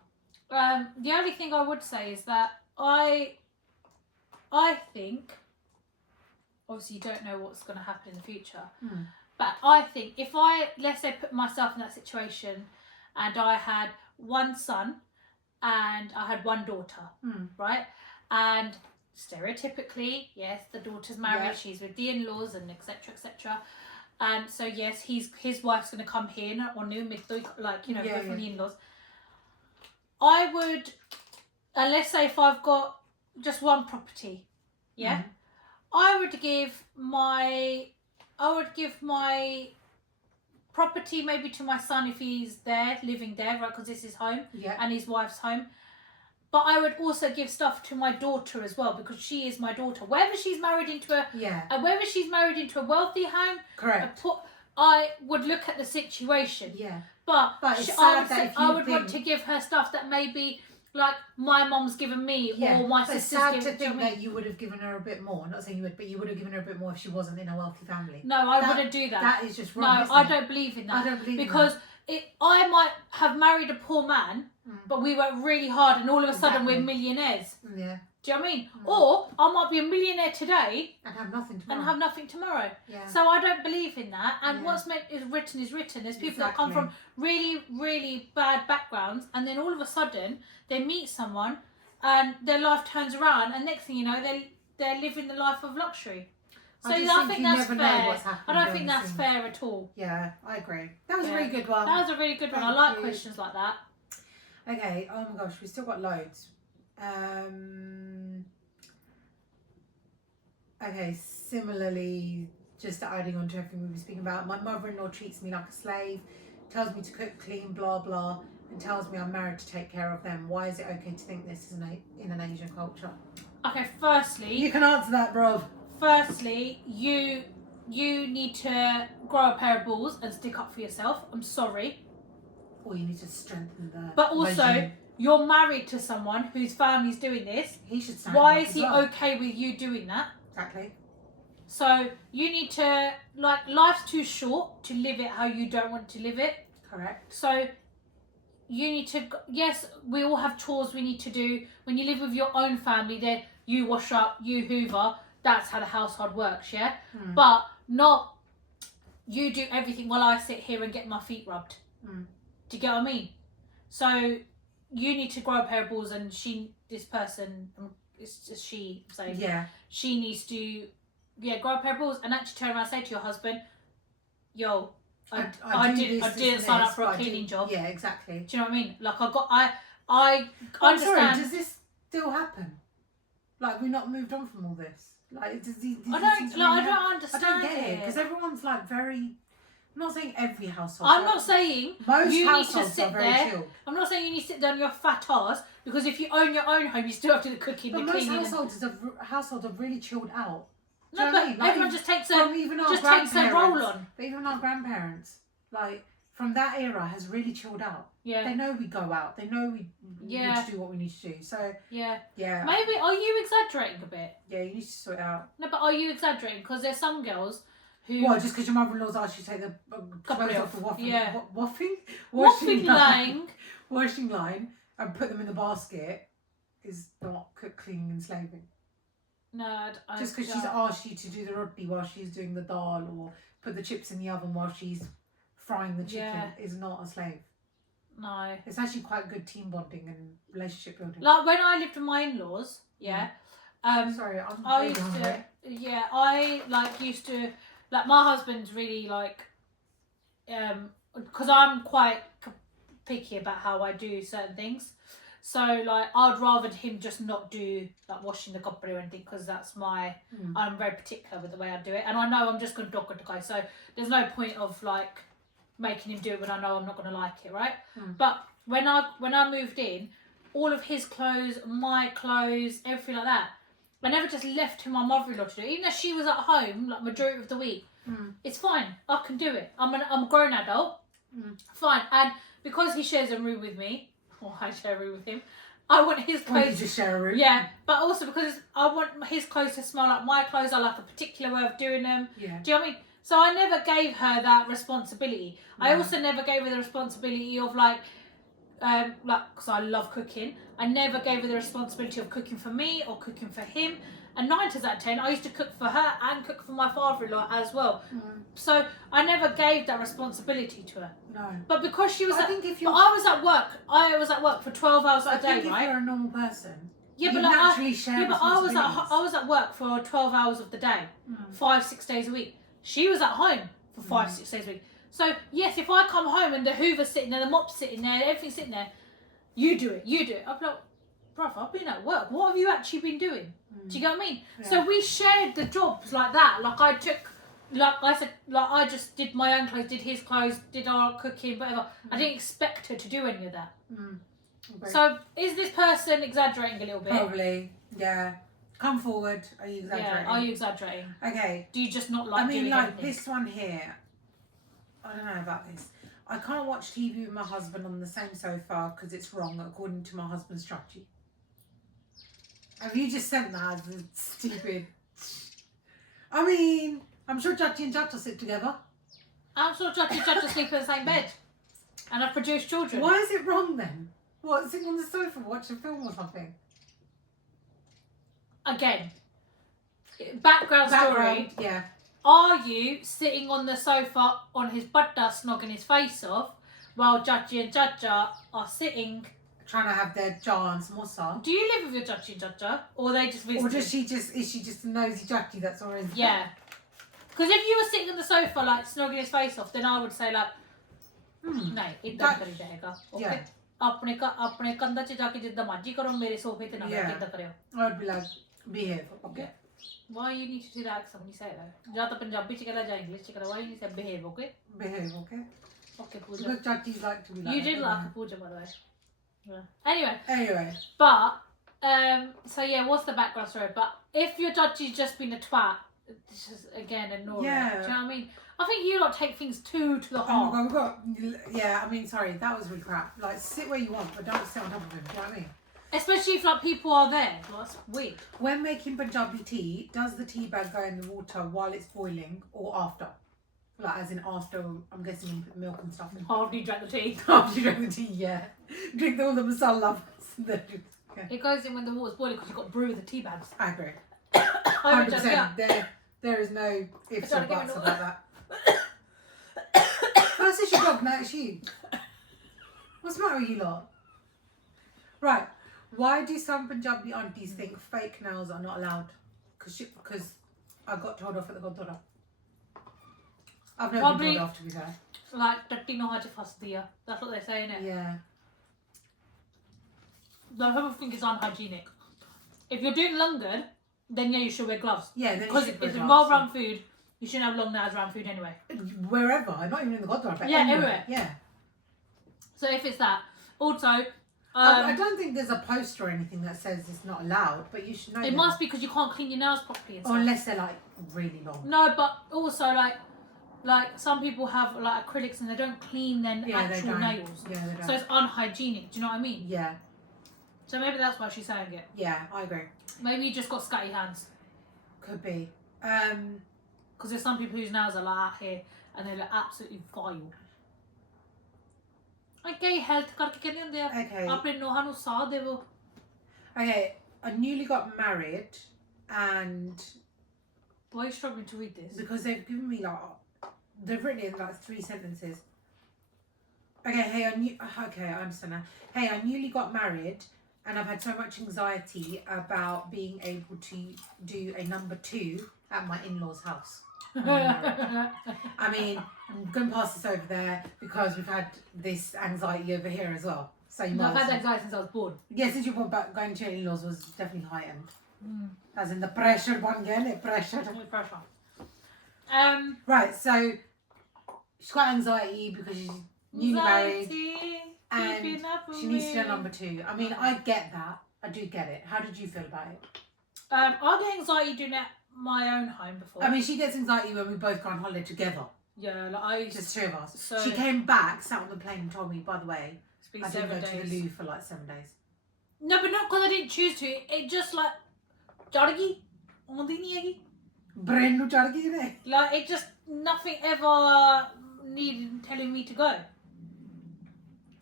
the only thing I would say is that I think obviously you don't know what's going to happen in the future. But I think if let's say, put myself in that situation and I had one son and I had one daughter, right? And stereotypically, yes, the daughter's married, she's with the in-laws and etc, etc. And so, yes, his wife's going to come here or new like, you know, from the in-laws. I would, and let's say if I've got just one property, I would give my property maybe to my son if he's there, living there, right? Because this is home and his wife's home. But I would also give stuff to my daughter as well because she is my daughter. Whether she's married into a wealthy home, correct. I would look at the situation. Yeah. But I would want to give her stuff that maybe like my mom's given me or my sister's given me. That you would have given her a bit more. I'm not saying you would, but you would have given her a bit more if she wasn't in a wealthy family. No, I wouldn't do that. That is just wrong. No, I don't believe in that. I don't believe because I might have married a poor man, but we worked really hard, and all of a sudden we're millionaires. Yeah. Do you know what I mean? Or I might be a millionaire today and have nothing tomorrow. Yeah. So I don't believe in that. And what's meant is written is written. There's people that come from really, really bad backgrounds, and then all of a sudden they meet someone, and their life turns around, and next thing you know, they're living the life of luxury. So I think that's fair. I don't think that's fair at all. Yeah, I agree. That was a really good one. That was a really good one. I like questions like that. Okay. Oh my gosh, we've still got loads. Okay, similarly, just adding on to everything we've been speaking about, my mother-in-law treats me like a slave, tells me to cook, clean, blah blah, and tells me I'm married to take care of them. Why is it okay to think this is in an Asian culture? Okay, firstly, you can answer that, bro. Firstly, you need to grow a pair of balls and stick up for yourself. I'm sorry. Or you need to strengthen the. But also, regime. You're married to someone whose family's doing this. He should stand Why is he okay with you doing that? Exactly. So you need to, like, life's too short to live it how you don't want to live it. Correct. So you need to, yes, we all have chores we need to do. When you live with your own family, then you wash up, you hoover. That's how the household works, yeah? But not you do everything while I sit here and get my feet rubbed. Do you get what I mean? So you need to grow a pair of balls, and this person, it's just she saying, she needs to, grow a pair of balls and actually turn around and say to your husband, yo, I didn't sign up for a cleaning job. Yeah, exactly. Do you know what I mean? Like I I'm understand. sorry, does this still happen? Like, we've not moved on from all this. Like, I don't understand. I don't get it because everyone's like very. I'm not saying every household. I'm not saying most you need households to sit are very there. chilled. I'm not saying you need to sit down your fat ass because if you own your own home, you still have to do the cooking, But the most cleaning. households are really chilled out. Do No, you know but what I mean? Like, everyone just takes a role on. But even our grandparents, like from that era, has really chilled out. Yeah. They know we go out. They know we need to do what we need to do. So yeah. Yeah. Maybe are you exaggerating a bit? Yeah, you need to sort it out. No, but are you exaggerating? Because there's some girls who. Well, just because your mother-in-law's asked you to take the clothes off the washing line and put them in the basket is not cleaning and slaving. No, just because she's asked you to do the roti while she's doing the dal or put the chips in the oven while she's frying the chicken is not a slave. No. It's actually quite good team bonding and relationship building. Like when I lived with my in-laws, sorry, I used to like my husband's really like because I'm quite picky about how I do certain things. So like I'd rather him just not do like washing the copper or anything because that's I'm very particular with the way I do it, and I know I'm just going to dog it to go. So there's no point of like making him do it when I know I'm not going to like it, right? But when I moved in, all of his clothes, my clothes, everything like that, I never just left to my mother-in-law to do it. Even though she was at home like majority of the week, it's fine. I can do it. I'm a grown adult. Fine. And because he shares a room with me, or I share a room with him, I want his clothes. You just share a room. Yeah, but also because I want his clothes to smell like my clothes. I like a particular way of doing them. Yeah. Do you know what I mean? So I never gave her that responsibility. I also never gave her the responsibility of like because I love cooking. I never gave her the responsibility of cooking for me or cooking for him. And 9 times out of 10, I used to cook for her and cook for my father-in-law as well. So I never gave that responsibility to her. No. But because she was, I was at work. I was at work for 12 hours a day, if right? You're a normal person. Yeah, but naturally share. Yeah, but I was at work for 12 hours of the day, 5-6 days a week. She was at home for 5-6 days a week. So yes, if I come home and the Hoover's sitting there, the mop's sitting there, everything's sitting there, you do it. I'm like, bruv, I've been at work. What have you actually been doing? Do you get what I mean? Yeah. So we shared the jobs like that. Like I took, like I said, like I just did my own clothes, did his clothes, did our cooking, whatever. I didn't expect her to do any of that. Okay. So is this person exaggerating a little bit? Probably, yeah. Come forward. Are you exaggerating? Yeah, are you exaggerating? Okay. Do you just not like doing like anything? this one here. I don't know about this. I can't watch TV with my husband on the same sofa because it's wrong according to my husband's strategy. Have you just sent that as a stupid? I mean, I'm sure Judgy and Judge will sit together. I'm sure Judgy and Judge will sleep in the same bed. And I've produced children. Why is it wrong then? What, sitting on the sofa watching a film or something? Again, background story. Yeah. Are you sitting on the sofa on his budda snogging his face off while Judgy and Judja are sitting trying to have their jar and samosa? Do you live with your Judgy and Judja? Or are they just visiting? Or is she just a nosy Judgy that's always there? Yeah. Because if you were sitting on the sofa like snogging his face off, then I would say like, no, इतना करी जाएगा. Okay. अपने कंधा च जाके जिद्दां मर्जी करो मेरे सोफे ते ना किद्दां करियो. I would be like, behave. Okay. Why you need to do that accent when you say that? या तो पंजाबी च कहला या इंग्लिश च कहला. Why you need to say behave? Okay. Behave. Okay. Okay, Pooja. Because Judgies like to be like. You did like a Pooja, by the way. Yeah. Anyway. But so yeah, what's the background story? But if your Judgy's just been a twat, it's just again ignore it. Do you know what I mean? I think you lot take things too to the heart. Oh my God, I mean, sorry, that was really crap. Like, sit where you want, but don't sit on top of him. Do you know what I mean? Especially if like people are there. Well, that's weird. When making Punjabi tea, does the tea bag go in the water while it's boiling or after? Like, as in after, I'm guessing you put the milk and stuff in. After you drank the tea. After you drink the tea, yeah. Drink all the masala. Okay. It goes in when the water's boiling because you've got to brew the tea bags. I agree. I 100%. There is no ifs or buts about that. First it's your dog, now it's you. What's the matter with you lot? Right. Why do some Punjabi aunties think fake nails are not allowed? Because I got told off at the Godora. I've never Probably- been told off, to be fair. Like, Tatti no haja fas diya. That's what they're saying, it. Yeah. The whole thing is unhygienic. If you're doing langar, then yeah, you should wear gloves. Yeah, then you Because should it's wear gloves, involved around food, you shouldn't have long nails around food anyway. Wherever, not even in the Gurdwara, but Yeah, anywhere. everywhere. Yeah. So if it's that. Also, I don't think there's a poster or anything that says it's not allowed, but you should know. it that. must be because you can't clean your nails properly and Or stuff. unless they're like really long. No, but also like some people have like acrylics and they don't clean their Yeah, they actual don't. nails. Yeah, they don't. So it's unhygienic. Do you know what I mean? Yeah. So maybe that's why she's saying it. Yeah, I agree. Maybe you just got scatty hands. Could be. Because there's some people whose nails are like out here and they look absolutely vile. Okay, health करके क्या नहीं होंगे Okay. अपने नोहा नु साथ दे वो. Okay, I newly got married, and Why are you struggling to read this? because they've given me like, they've written it in like 3 sentences. Okay, I understand now. Hey, I newly got married, and I've had so much anxiety about being able to do a number 2 at my in-laws' house. when I'm married. I mean, I'm going past this over there because we've had this anxiety over here as well. So you No, I've might had as anxiety since I was born. yeah, since you were back going to your in-laws was definitely heightened. Mm. As in the pressure one again, it pressured. With pressure. Right, so she's got anxiety because she's newly married and she needs to do a number 2. I mean, I get that. I do get it. How did you feel about it? I get anxiety doing it at my own home before. I mean, she gets anxiety when we both go on holiday together. yeah, like I used Just 2 of us. So- She came back, sat on the plane and told me, by the way, to be I didn't 7 go to the days. loo for like 7 days. No, but not because I didn't choose to. It just like Jargi, Brain nu chad gayi ne. like it just nothing ever needed telling me to go.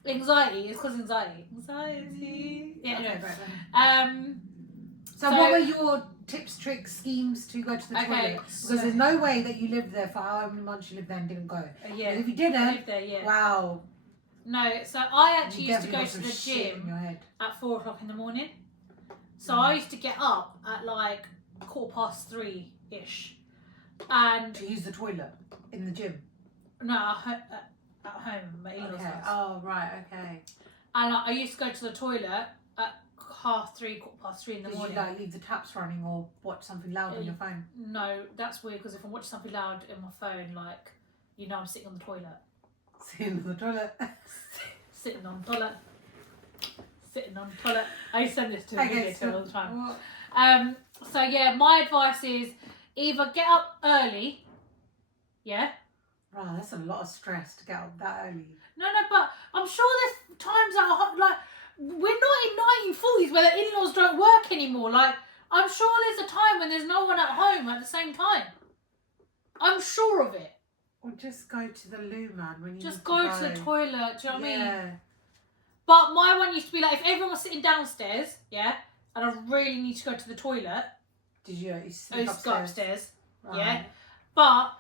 Anxiety, it's because anxiety. Yeah, Okay, anyway. right. So what were your tips, tricks, schemes to go to the toilet? Because there's no way that you lived there for however many months you lived there and didn't go. Yeah, And if you I didn't, lived there, yeah. wow. No, so I actually You used to definitely go got to some the shit in gym your head. at 4 o'clock in the morning. So I used to get up at like 3:15ish, and To use the toilet in the gym. no, at home, my in-laws' Okay. house. Oh, right, okay. And I used to go to the toilet at 3:30, 3:15 in the Did you morning. like leave the taps running or watch something loud on your phone? No, that's weird because if I'm watching something loud in my phone, like, you know I'm sitting on the toilet. Sitting in the toilet. Sitting on the toilet. Sitting on the toilet. I send this to the video to all the time. What? So yeah, my advice is either get up early, yeah? Right, that's a lot of stress to get up that early. No, but I'm sure there's times that are like, we're not in 1940s where the in-laws don't work anymore. Like, I'm sure there's a time when there's no one at home at the same time. I'm sure of it. Or just go to the loo, man, when you Just need go to to the toilet, do you know what I mean? Yeah. But my one used to be like, if everyone was sitting downstairs, yeah, and I really need to go to the toilet, Did you I sleep used to go upstairs, Right. yeah. But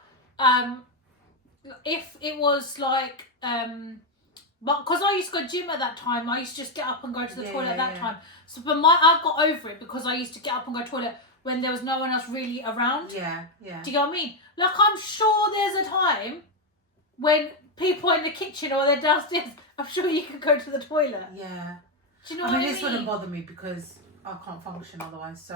if it was like, but because I used to go gym at that time, I used to just get up and go to the Yeah, toilet at that yeah. time. So, but I got over it because I used to get up and go to the toilet when there was no one else really around. Yeah, yeah. Do you get what I mean? Like, I'm sure there's a time when people are in the kitchen or they're downstairs. I'm sure you could go to the toilet. Yeah. Do you know I what mean, I this mean? wouldn't bother me because I can't function otherwise, so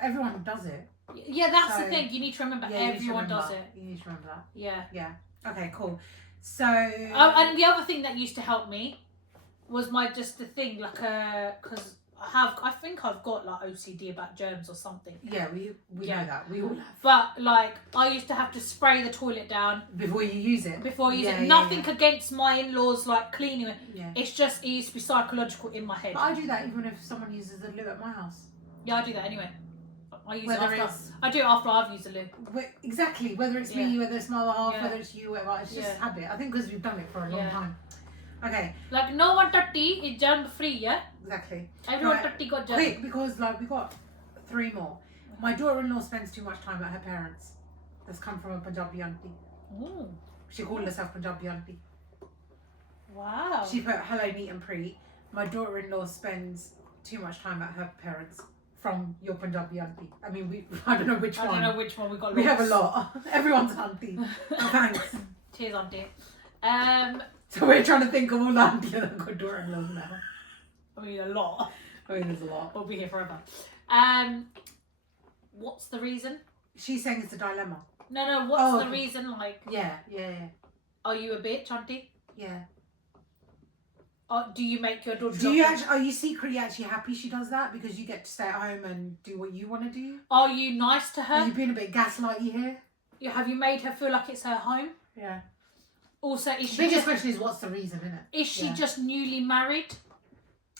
everyone does it. Yeah, that's So, the thing. You need to remember Yeah, you need to everyone does remember. it. You need to remember that. Yeah. Yeah. Okay, cool. So... And the other thing that used to help me was the thing, like, because I think I've got like OCD about germs or something. Yeah, we Yeah. know that. We all have. But like, I used to have to spray the toilet down Before you use it. before I use Yeah, it. yeah, Nothing yeah. against my in-laws like cleaning it. Yeah. It's just it used to be psychological in my head. But I do that even if someone uses the loo at my house. Yeah, I do that anyway. I use Whether it after. it's... I do it after I've used the loo. Exactly. Whether it's Yeah. me, whether it's my other half, Yeah. whether it's you, whatever. It's just Yeah. habit. I think because we've done it for a long Yeah. time. Okay, Like, no one tutty is germ free, yeah? exactly. Everyone Right. tutty got germ. Quick, because like we got 3 more. My daughter-in-law spends too much time at her parents. That's come from a Punjabi auntie. Ooh, She called herself Punjabi auntie. wow. She put hello, neat and pretty. My daughter-in-law spends too much time at her parents. from your Punjabi auntie. I mean, I don't know which one. I don't know which one we got. We have a lot. Everyone's auntie. Thanks. Cheers, auntie. So we're trying to think of all the aunties that have got daughter-in-laws now. I mean, a lot. I mean, there's a lot. We'll be here forever. What's the reason? She's saying it's a dilemma. No. What's the reason? Like, yeah. Are you a bitch, auntie? Yeah. Do you make your daughter? Are you secretly actually happy she does that because you get to stay at home and do what you want to do? Are you nice to her? Are you being a bit gaslighty here? Have you made her feel like it's her home? Yeah. Also, is she the biggest question is what's the reason, isn't it? Is she just newly married?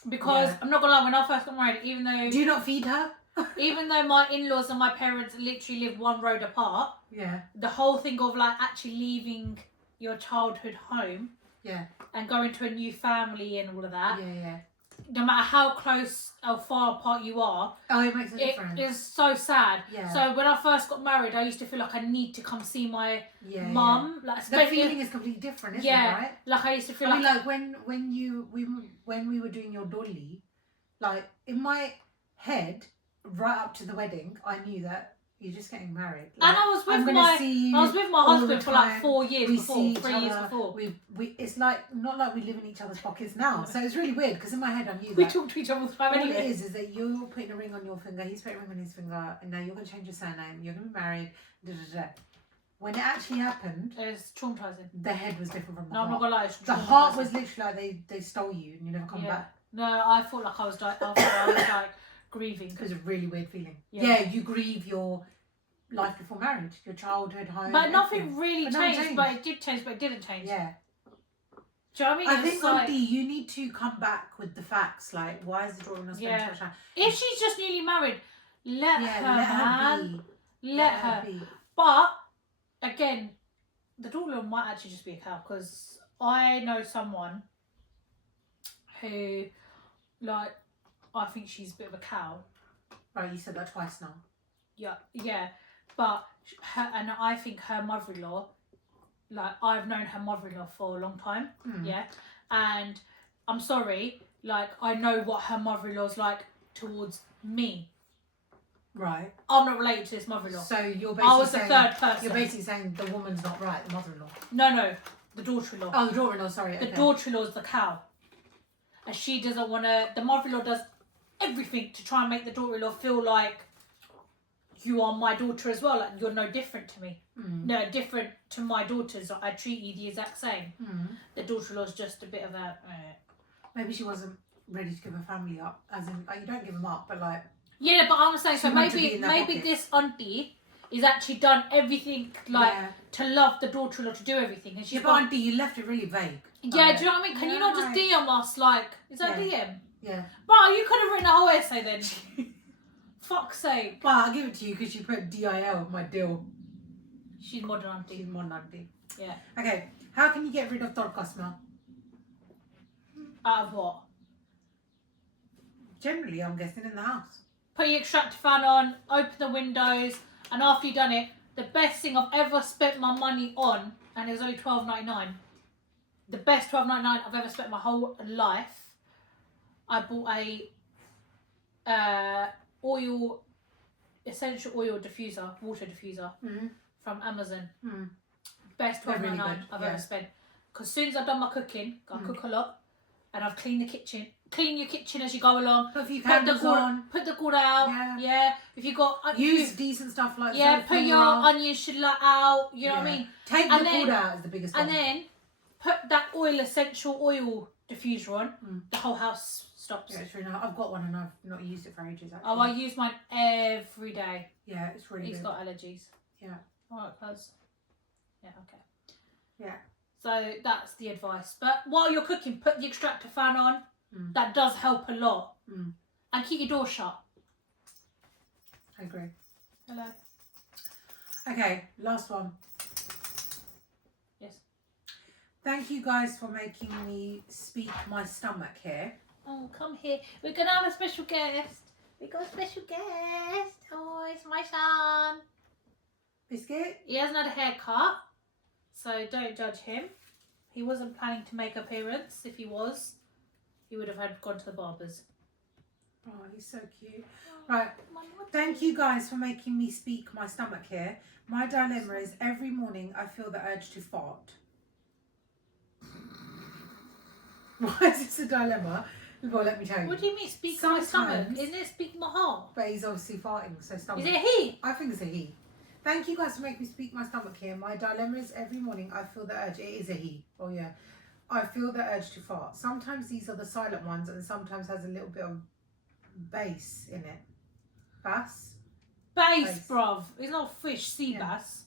Because I'm not gonna lie, when I first got married, even though do you not feed her? Even though my in-laws and my parents literally live one road apart, the whole thing of like actually leaving your childhood home, and going to a new family and all of that, no matter how close or far apart you are, it makes a difference. It is so sad. So when I first got married, I used to feel like I need to come see my mum. Like the feeling is completely different, isn't it? Right? Like I used to feel like when we were doing your dolly, like in my head, right up to the wedding, I knew that you're just getting married. Like, and I was with my husband for like 4 years before, 3 years before. It's like not like we live in each other's pockets now. So it's really weird because in my head I knew that we talk to each other all the time anyway. All it is that you're putting a ring on your finger, he's putting a ring on his finger, and now you're going to change your surname. You're going to be married. When it actually happened, it was traumatizing. The head was different from the heart. heart. I'm not gonna lie, it's the heart was literally like they stole you and you never come back. No, I felt like I was like grieving. It was a really weird feeling. Yeah, you grieve your life before marriage, your childhood home. But nothing really changed. But it did change, but it didn't change. Yeah. Do you know what I mean? I think, Auntie, you need to come back with the facts. Like, why is the daughter not spending so much time? If she's just newly married, let her be. Let her be. But again, the daughter might actually just be a cow because I know someone who, like, I think she's a bit of a cow. Right, you said that twice now. Yeah, but and I think her mother-in-law, like, I've known her mother-in-law for a long time, and I'm sorry, like, I know what her mother-in-law's like towards me. Right. I'm not related to this mother-in-law. So you're basically I was the third person. You're basically saying the woman's not right, the mother-in-law. No, the daughter-in-law. Oh, the daughter-in-law, sorry. The daughter-in-law's the cow. And she doesn't want to... The mother-in-law does everything to try and make the daughter-in-law feel like you are my daughter as well. Like, you're no different to me. No, different to my daughters. I treat you the exact same. The daughter-in-law's just a bit of a... Maybe she wasn't ready to give her family up. As in, like, you don't give them up, but like... Yeah, but I'm saying, so maybe this auntie is actually done everything, like, to love the daughter-in-law, to do everything. And she's but auntie, you left it really vague. Yeah, do you know what I mean? Can you not just DM us, like, is that DM? Yeah. Bro, you could have written a whole essay then. Fuck's sake. But I'll give it to you because you put DIL, my deal. She's modern auntie. She's modern auntie. Yeah. Okay, how can you get rid of torka smell? Out of what? Generally, I'm guessing in the house. Put your extractor fan on, open the windows, and after you've done it, the best thing I've ever spent my money on, and it was only $12.99. The best $12.99 I've ever spent my whole life. I bought a essential oil diffuser, water diffuser from Amazon. Best $12.99 I've ever spent. Because as soon as I've done my cooking, I cook a lot, and I've cleaned the kitchen. Clean your kitchen as you go along. Put a few candles on. Put the gourd out. Yeah. If you got use decent stuff like put your onion shallot out. You know what I mean. Take the gourd out is the biggest one. And then put that essential oil diffuser on. The whole house stops. Yeah, it's really nice. I've got one and I've not used it for ages. Actually. Oh, I use mine every day. Yeah, it's really. He's got allergies. Yeah. Alright, cuz. Yeah. Okay. Yeah. So that's the advice. But while you're cooking, put the extractor fan on. That does help a lot. And keep your door shut. I agree. Hello. Okay, last one. Yes. Thank you guys for making me speak my stomach here. Oh, come here. We're going to have a special guest. We got a special guest. Oh, it's my son. Biscuit? He hasn't had a haircut, so don't judge him. He wasn't planning to make appearance. If he was, he would have gone to the barbers. Oh, he's so cute. Right. Thank you guys for making me speak my stomach here. My dilemma is every morning I feel the urge to fart. Why is this a dilemma? Well, let me tell you. What do you mean speak my stomach? Isn't it speak my heart? But he's obviously farting, so stomach. Is it a he? I think it's a he. Thank you guys for making me speak my stomach here. My dilemma is every morning I feel the urge. It is a he. Oh yeah. I feel the urge to fart. Sometimes these are the silent ones and sometimes has a little bit of bass in it. Bass? Bass, bruv. It's not fish, sea bass.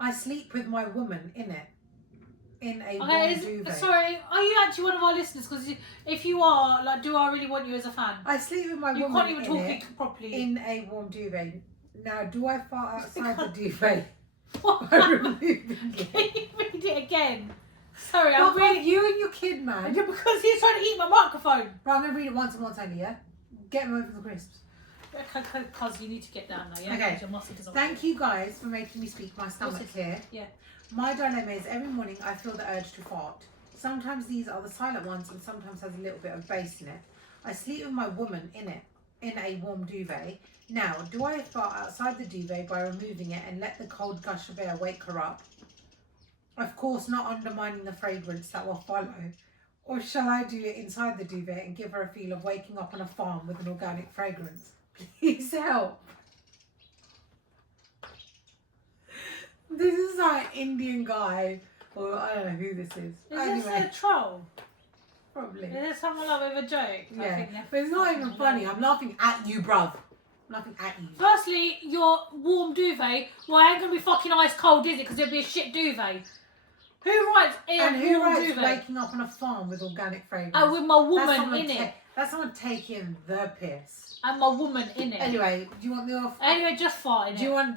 I sleep with my woman in it. In a warm duvet. Sorry, are you actually one of our listeners? Because if you are, like, do I really want you as a fan? I sleep with my woman. You can't even talk it properly. In a warm duvet. Now, do I fart outside the duvet? What? By removing it? Can you read it again? Sorry, I'm I'm really. you and your kid, man. Yeah, because he's trying to eat my microphone. Right, I'm going to read it once and once only, yeah? Get him over the crisps. Because you need to get down now, yeah? Okay. Your muscle doesn't Thank you guys for making me speak my stomach here. Yeah. My dilemma is every morning I feel the urge to fart. Sometimes these are the silent ones and sometimes has a little bit of bass in it. I sleep with my woman in it, in a warm duvet. Now, do I fart outside the duvet by removing it and let the cold gush of air wake her up? Of course, not undermining the fragrance that will follow. Or shall I do it inside the duvet and give her a feel of waking up on a farm with an organic fragrance? Please help. This is like Indian guy, or I don't know who this is. Is this a troll? Probably. Is this someone like with a joke? Yeah, but it's not even funny. I'm laughing at you, bruv. I'm laughing at you. Firstly, your warm duvet, well, it ain't going to be fucking ice cold, is it? Because it'll be a shit duvet. Who writes warm duvet? Waking up on a farm with organic fragrance? Oh, with my woman in it. That's someone taking the piss. And my woman in it. Anyway, do you want the off? Anyway, just farting. Do you want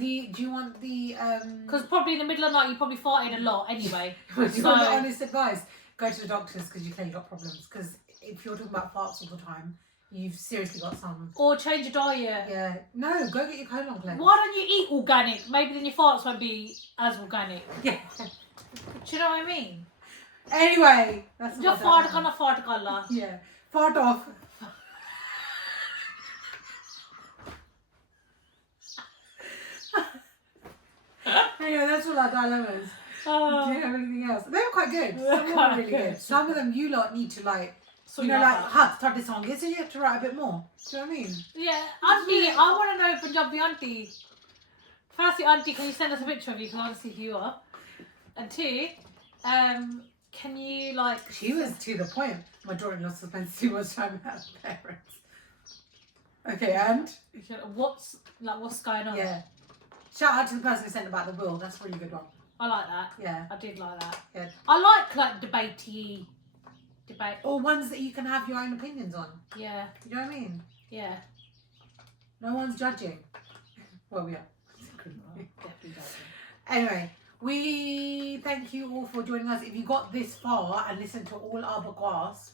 the Because probably in the middle of the night you probably farted a lot anyway. Do you want the honest advice? Go to the doctors because you clearly got problems. Because if you're talking about farts all the time, you've seriously got some. Or change your diet. Yeah. No, go get your colon cleansed. Why don't you eat organic? Maybe then your farts won't be as organic. Yeah. Do you know what I mean? Anyway, that's Just fart kana fart kalla. Yeah. Fart off. Anyway, that's all our dilemmas. Do you have anything else? They were quite good. Some of them were really good. Some of them you lot need to like, so you know, like, how to start this song. So you have to write a bit more. Do you know what I mean? Yeah, Auntie, I want to know Punjabi Auntie. Firstly, Auntie, can you send us a picture of you? Because I want to see who you are. And two, can you like... She was to the point. My daughter-in-law spends too much time with her parents. Okay, and? What's going on? Yeah. Shout out to the person who sent about the will. That's a really good one. I like that. Yeah. I did like that. Yeah. I like debatey debate. Or ones that you can have your own opinions on. Yeah. You know what I mean? Yeah. No one's judging. Well, we are. Definitely judging. Anyway, we thank you all for joining us. If you got this far and listened to all our bagwas,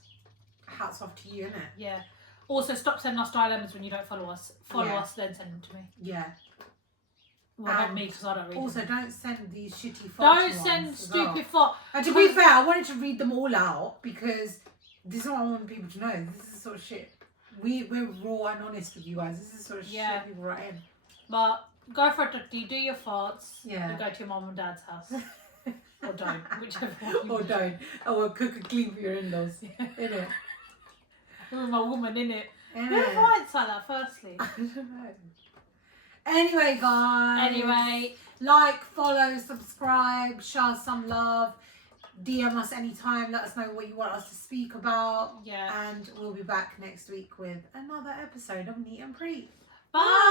hats off to you, innit? Yeah. Also, stop sending us dilemmas when you don't follow us. Follow us, then send them to me. Yeah. Well, not me, because I don't read also, them. don't send these shitty Don't send stupid well. And to be fair, I wanted to read them all out because this is what I want people to know. This is the sort of shit. We're raw and honest with you guys. This is the sort of shit people write in. But go for it. Do your farts. Yeah. And go to your mum and dad's house. Or don't. Whichever one. Or don't. Or cook a clean for your in-laws. Innit? With my woman in it. Yeah. Who writes like that, firstly? I don't know. Anyway, guys. Anyway. Like, follow, subscribe, show us some love. DM us anytime. Let us know what you want us to speak about. Yeah. And we'll be back next week with another episode of Neat and Preet. Bye.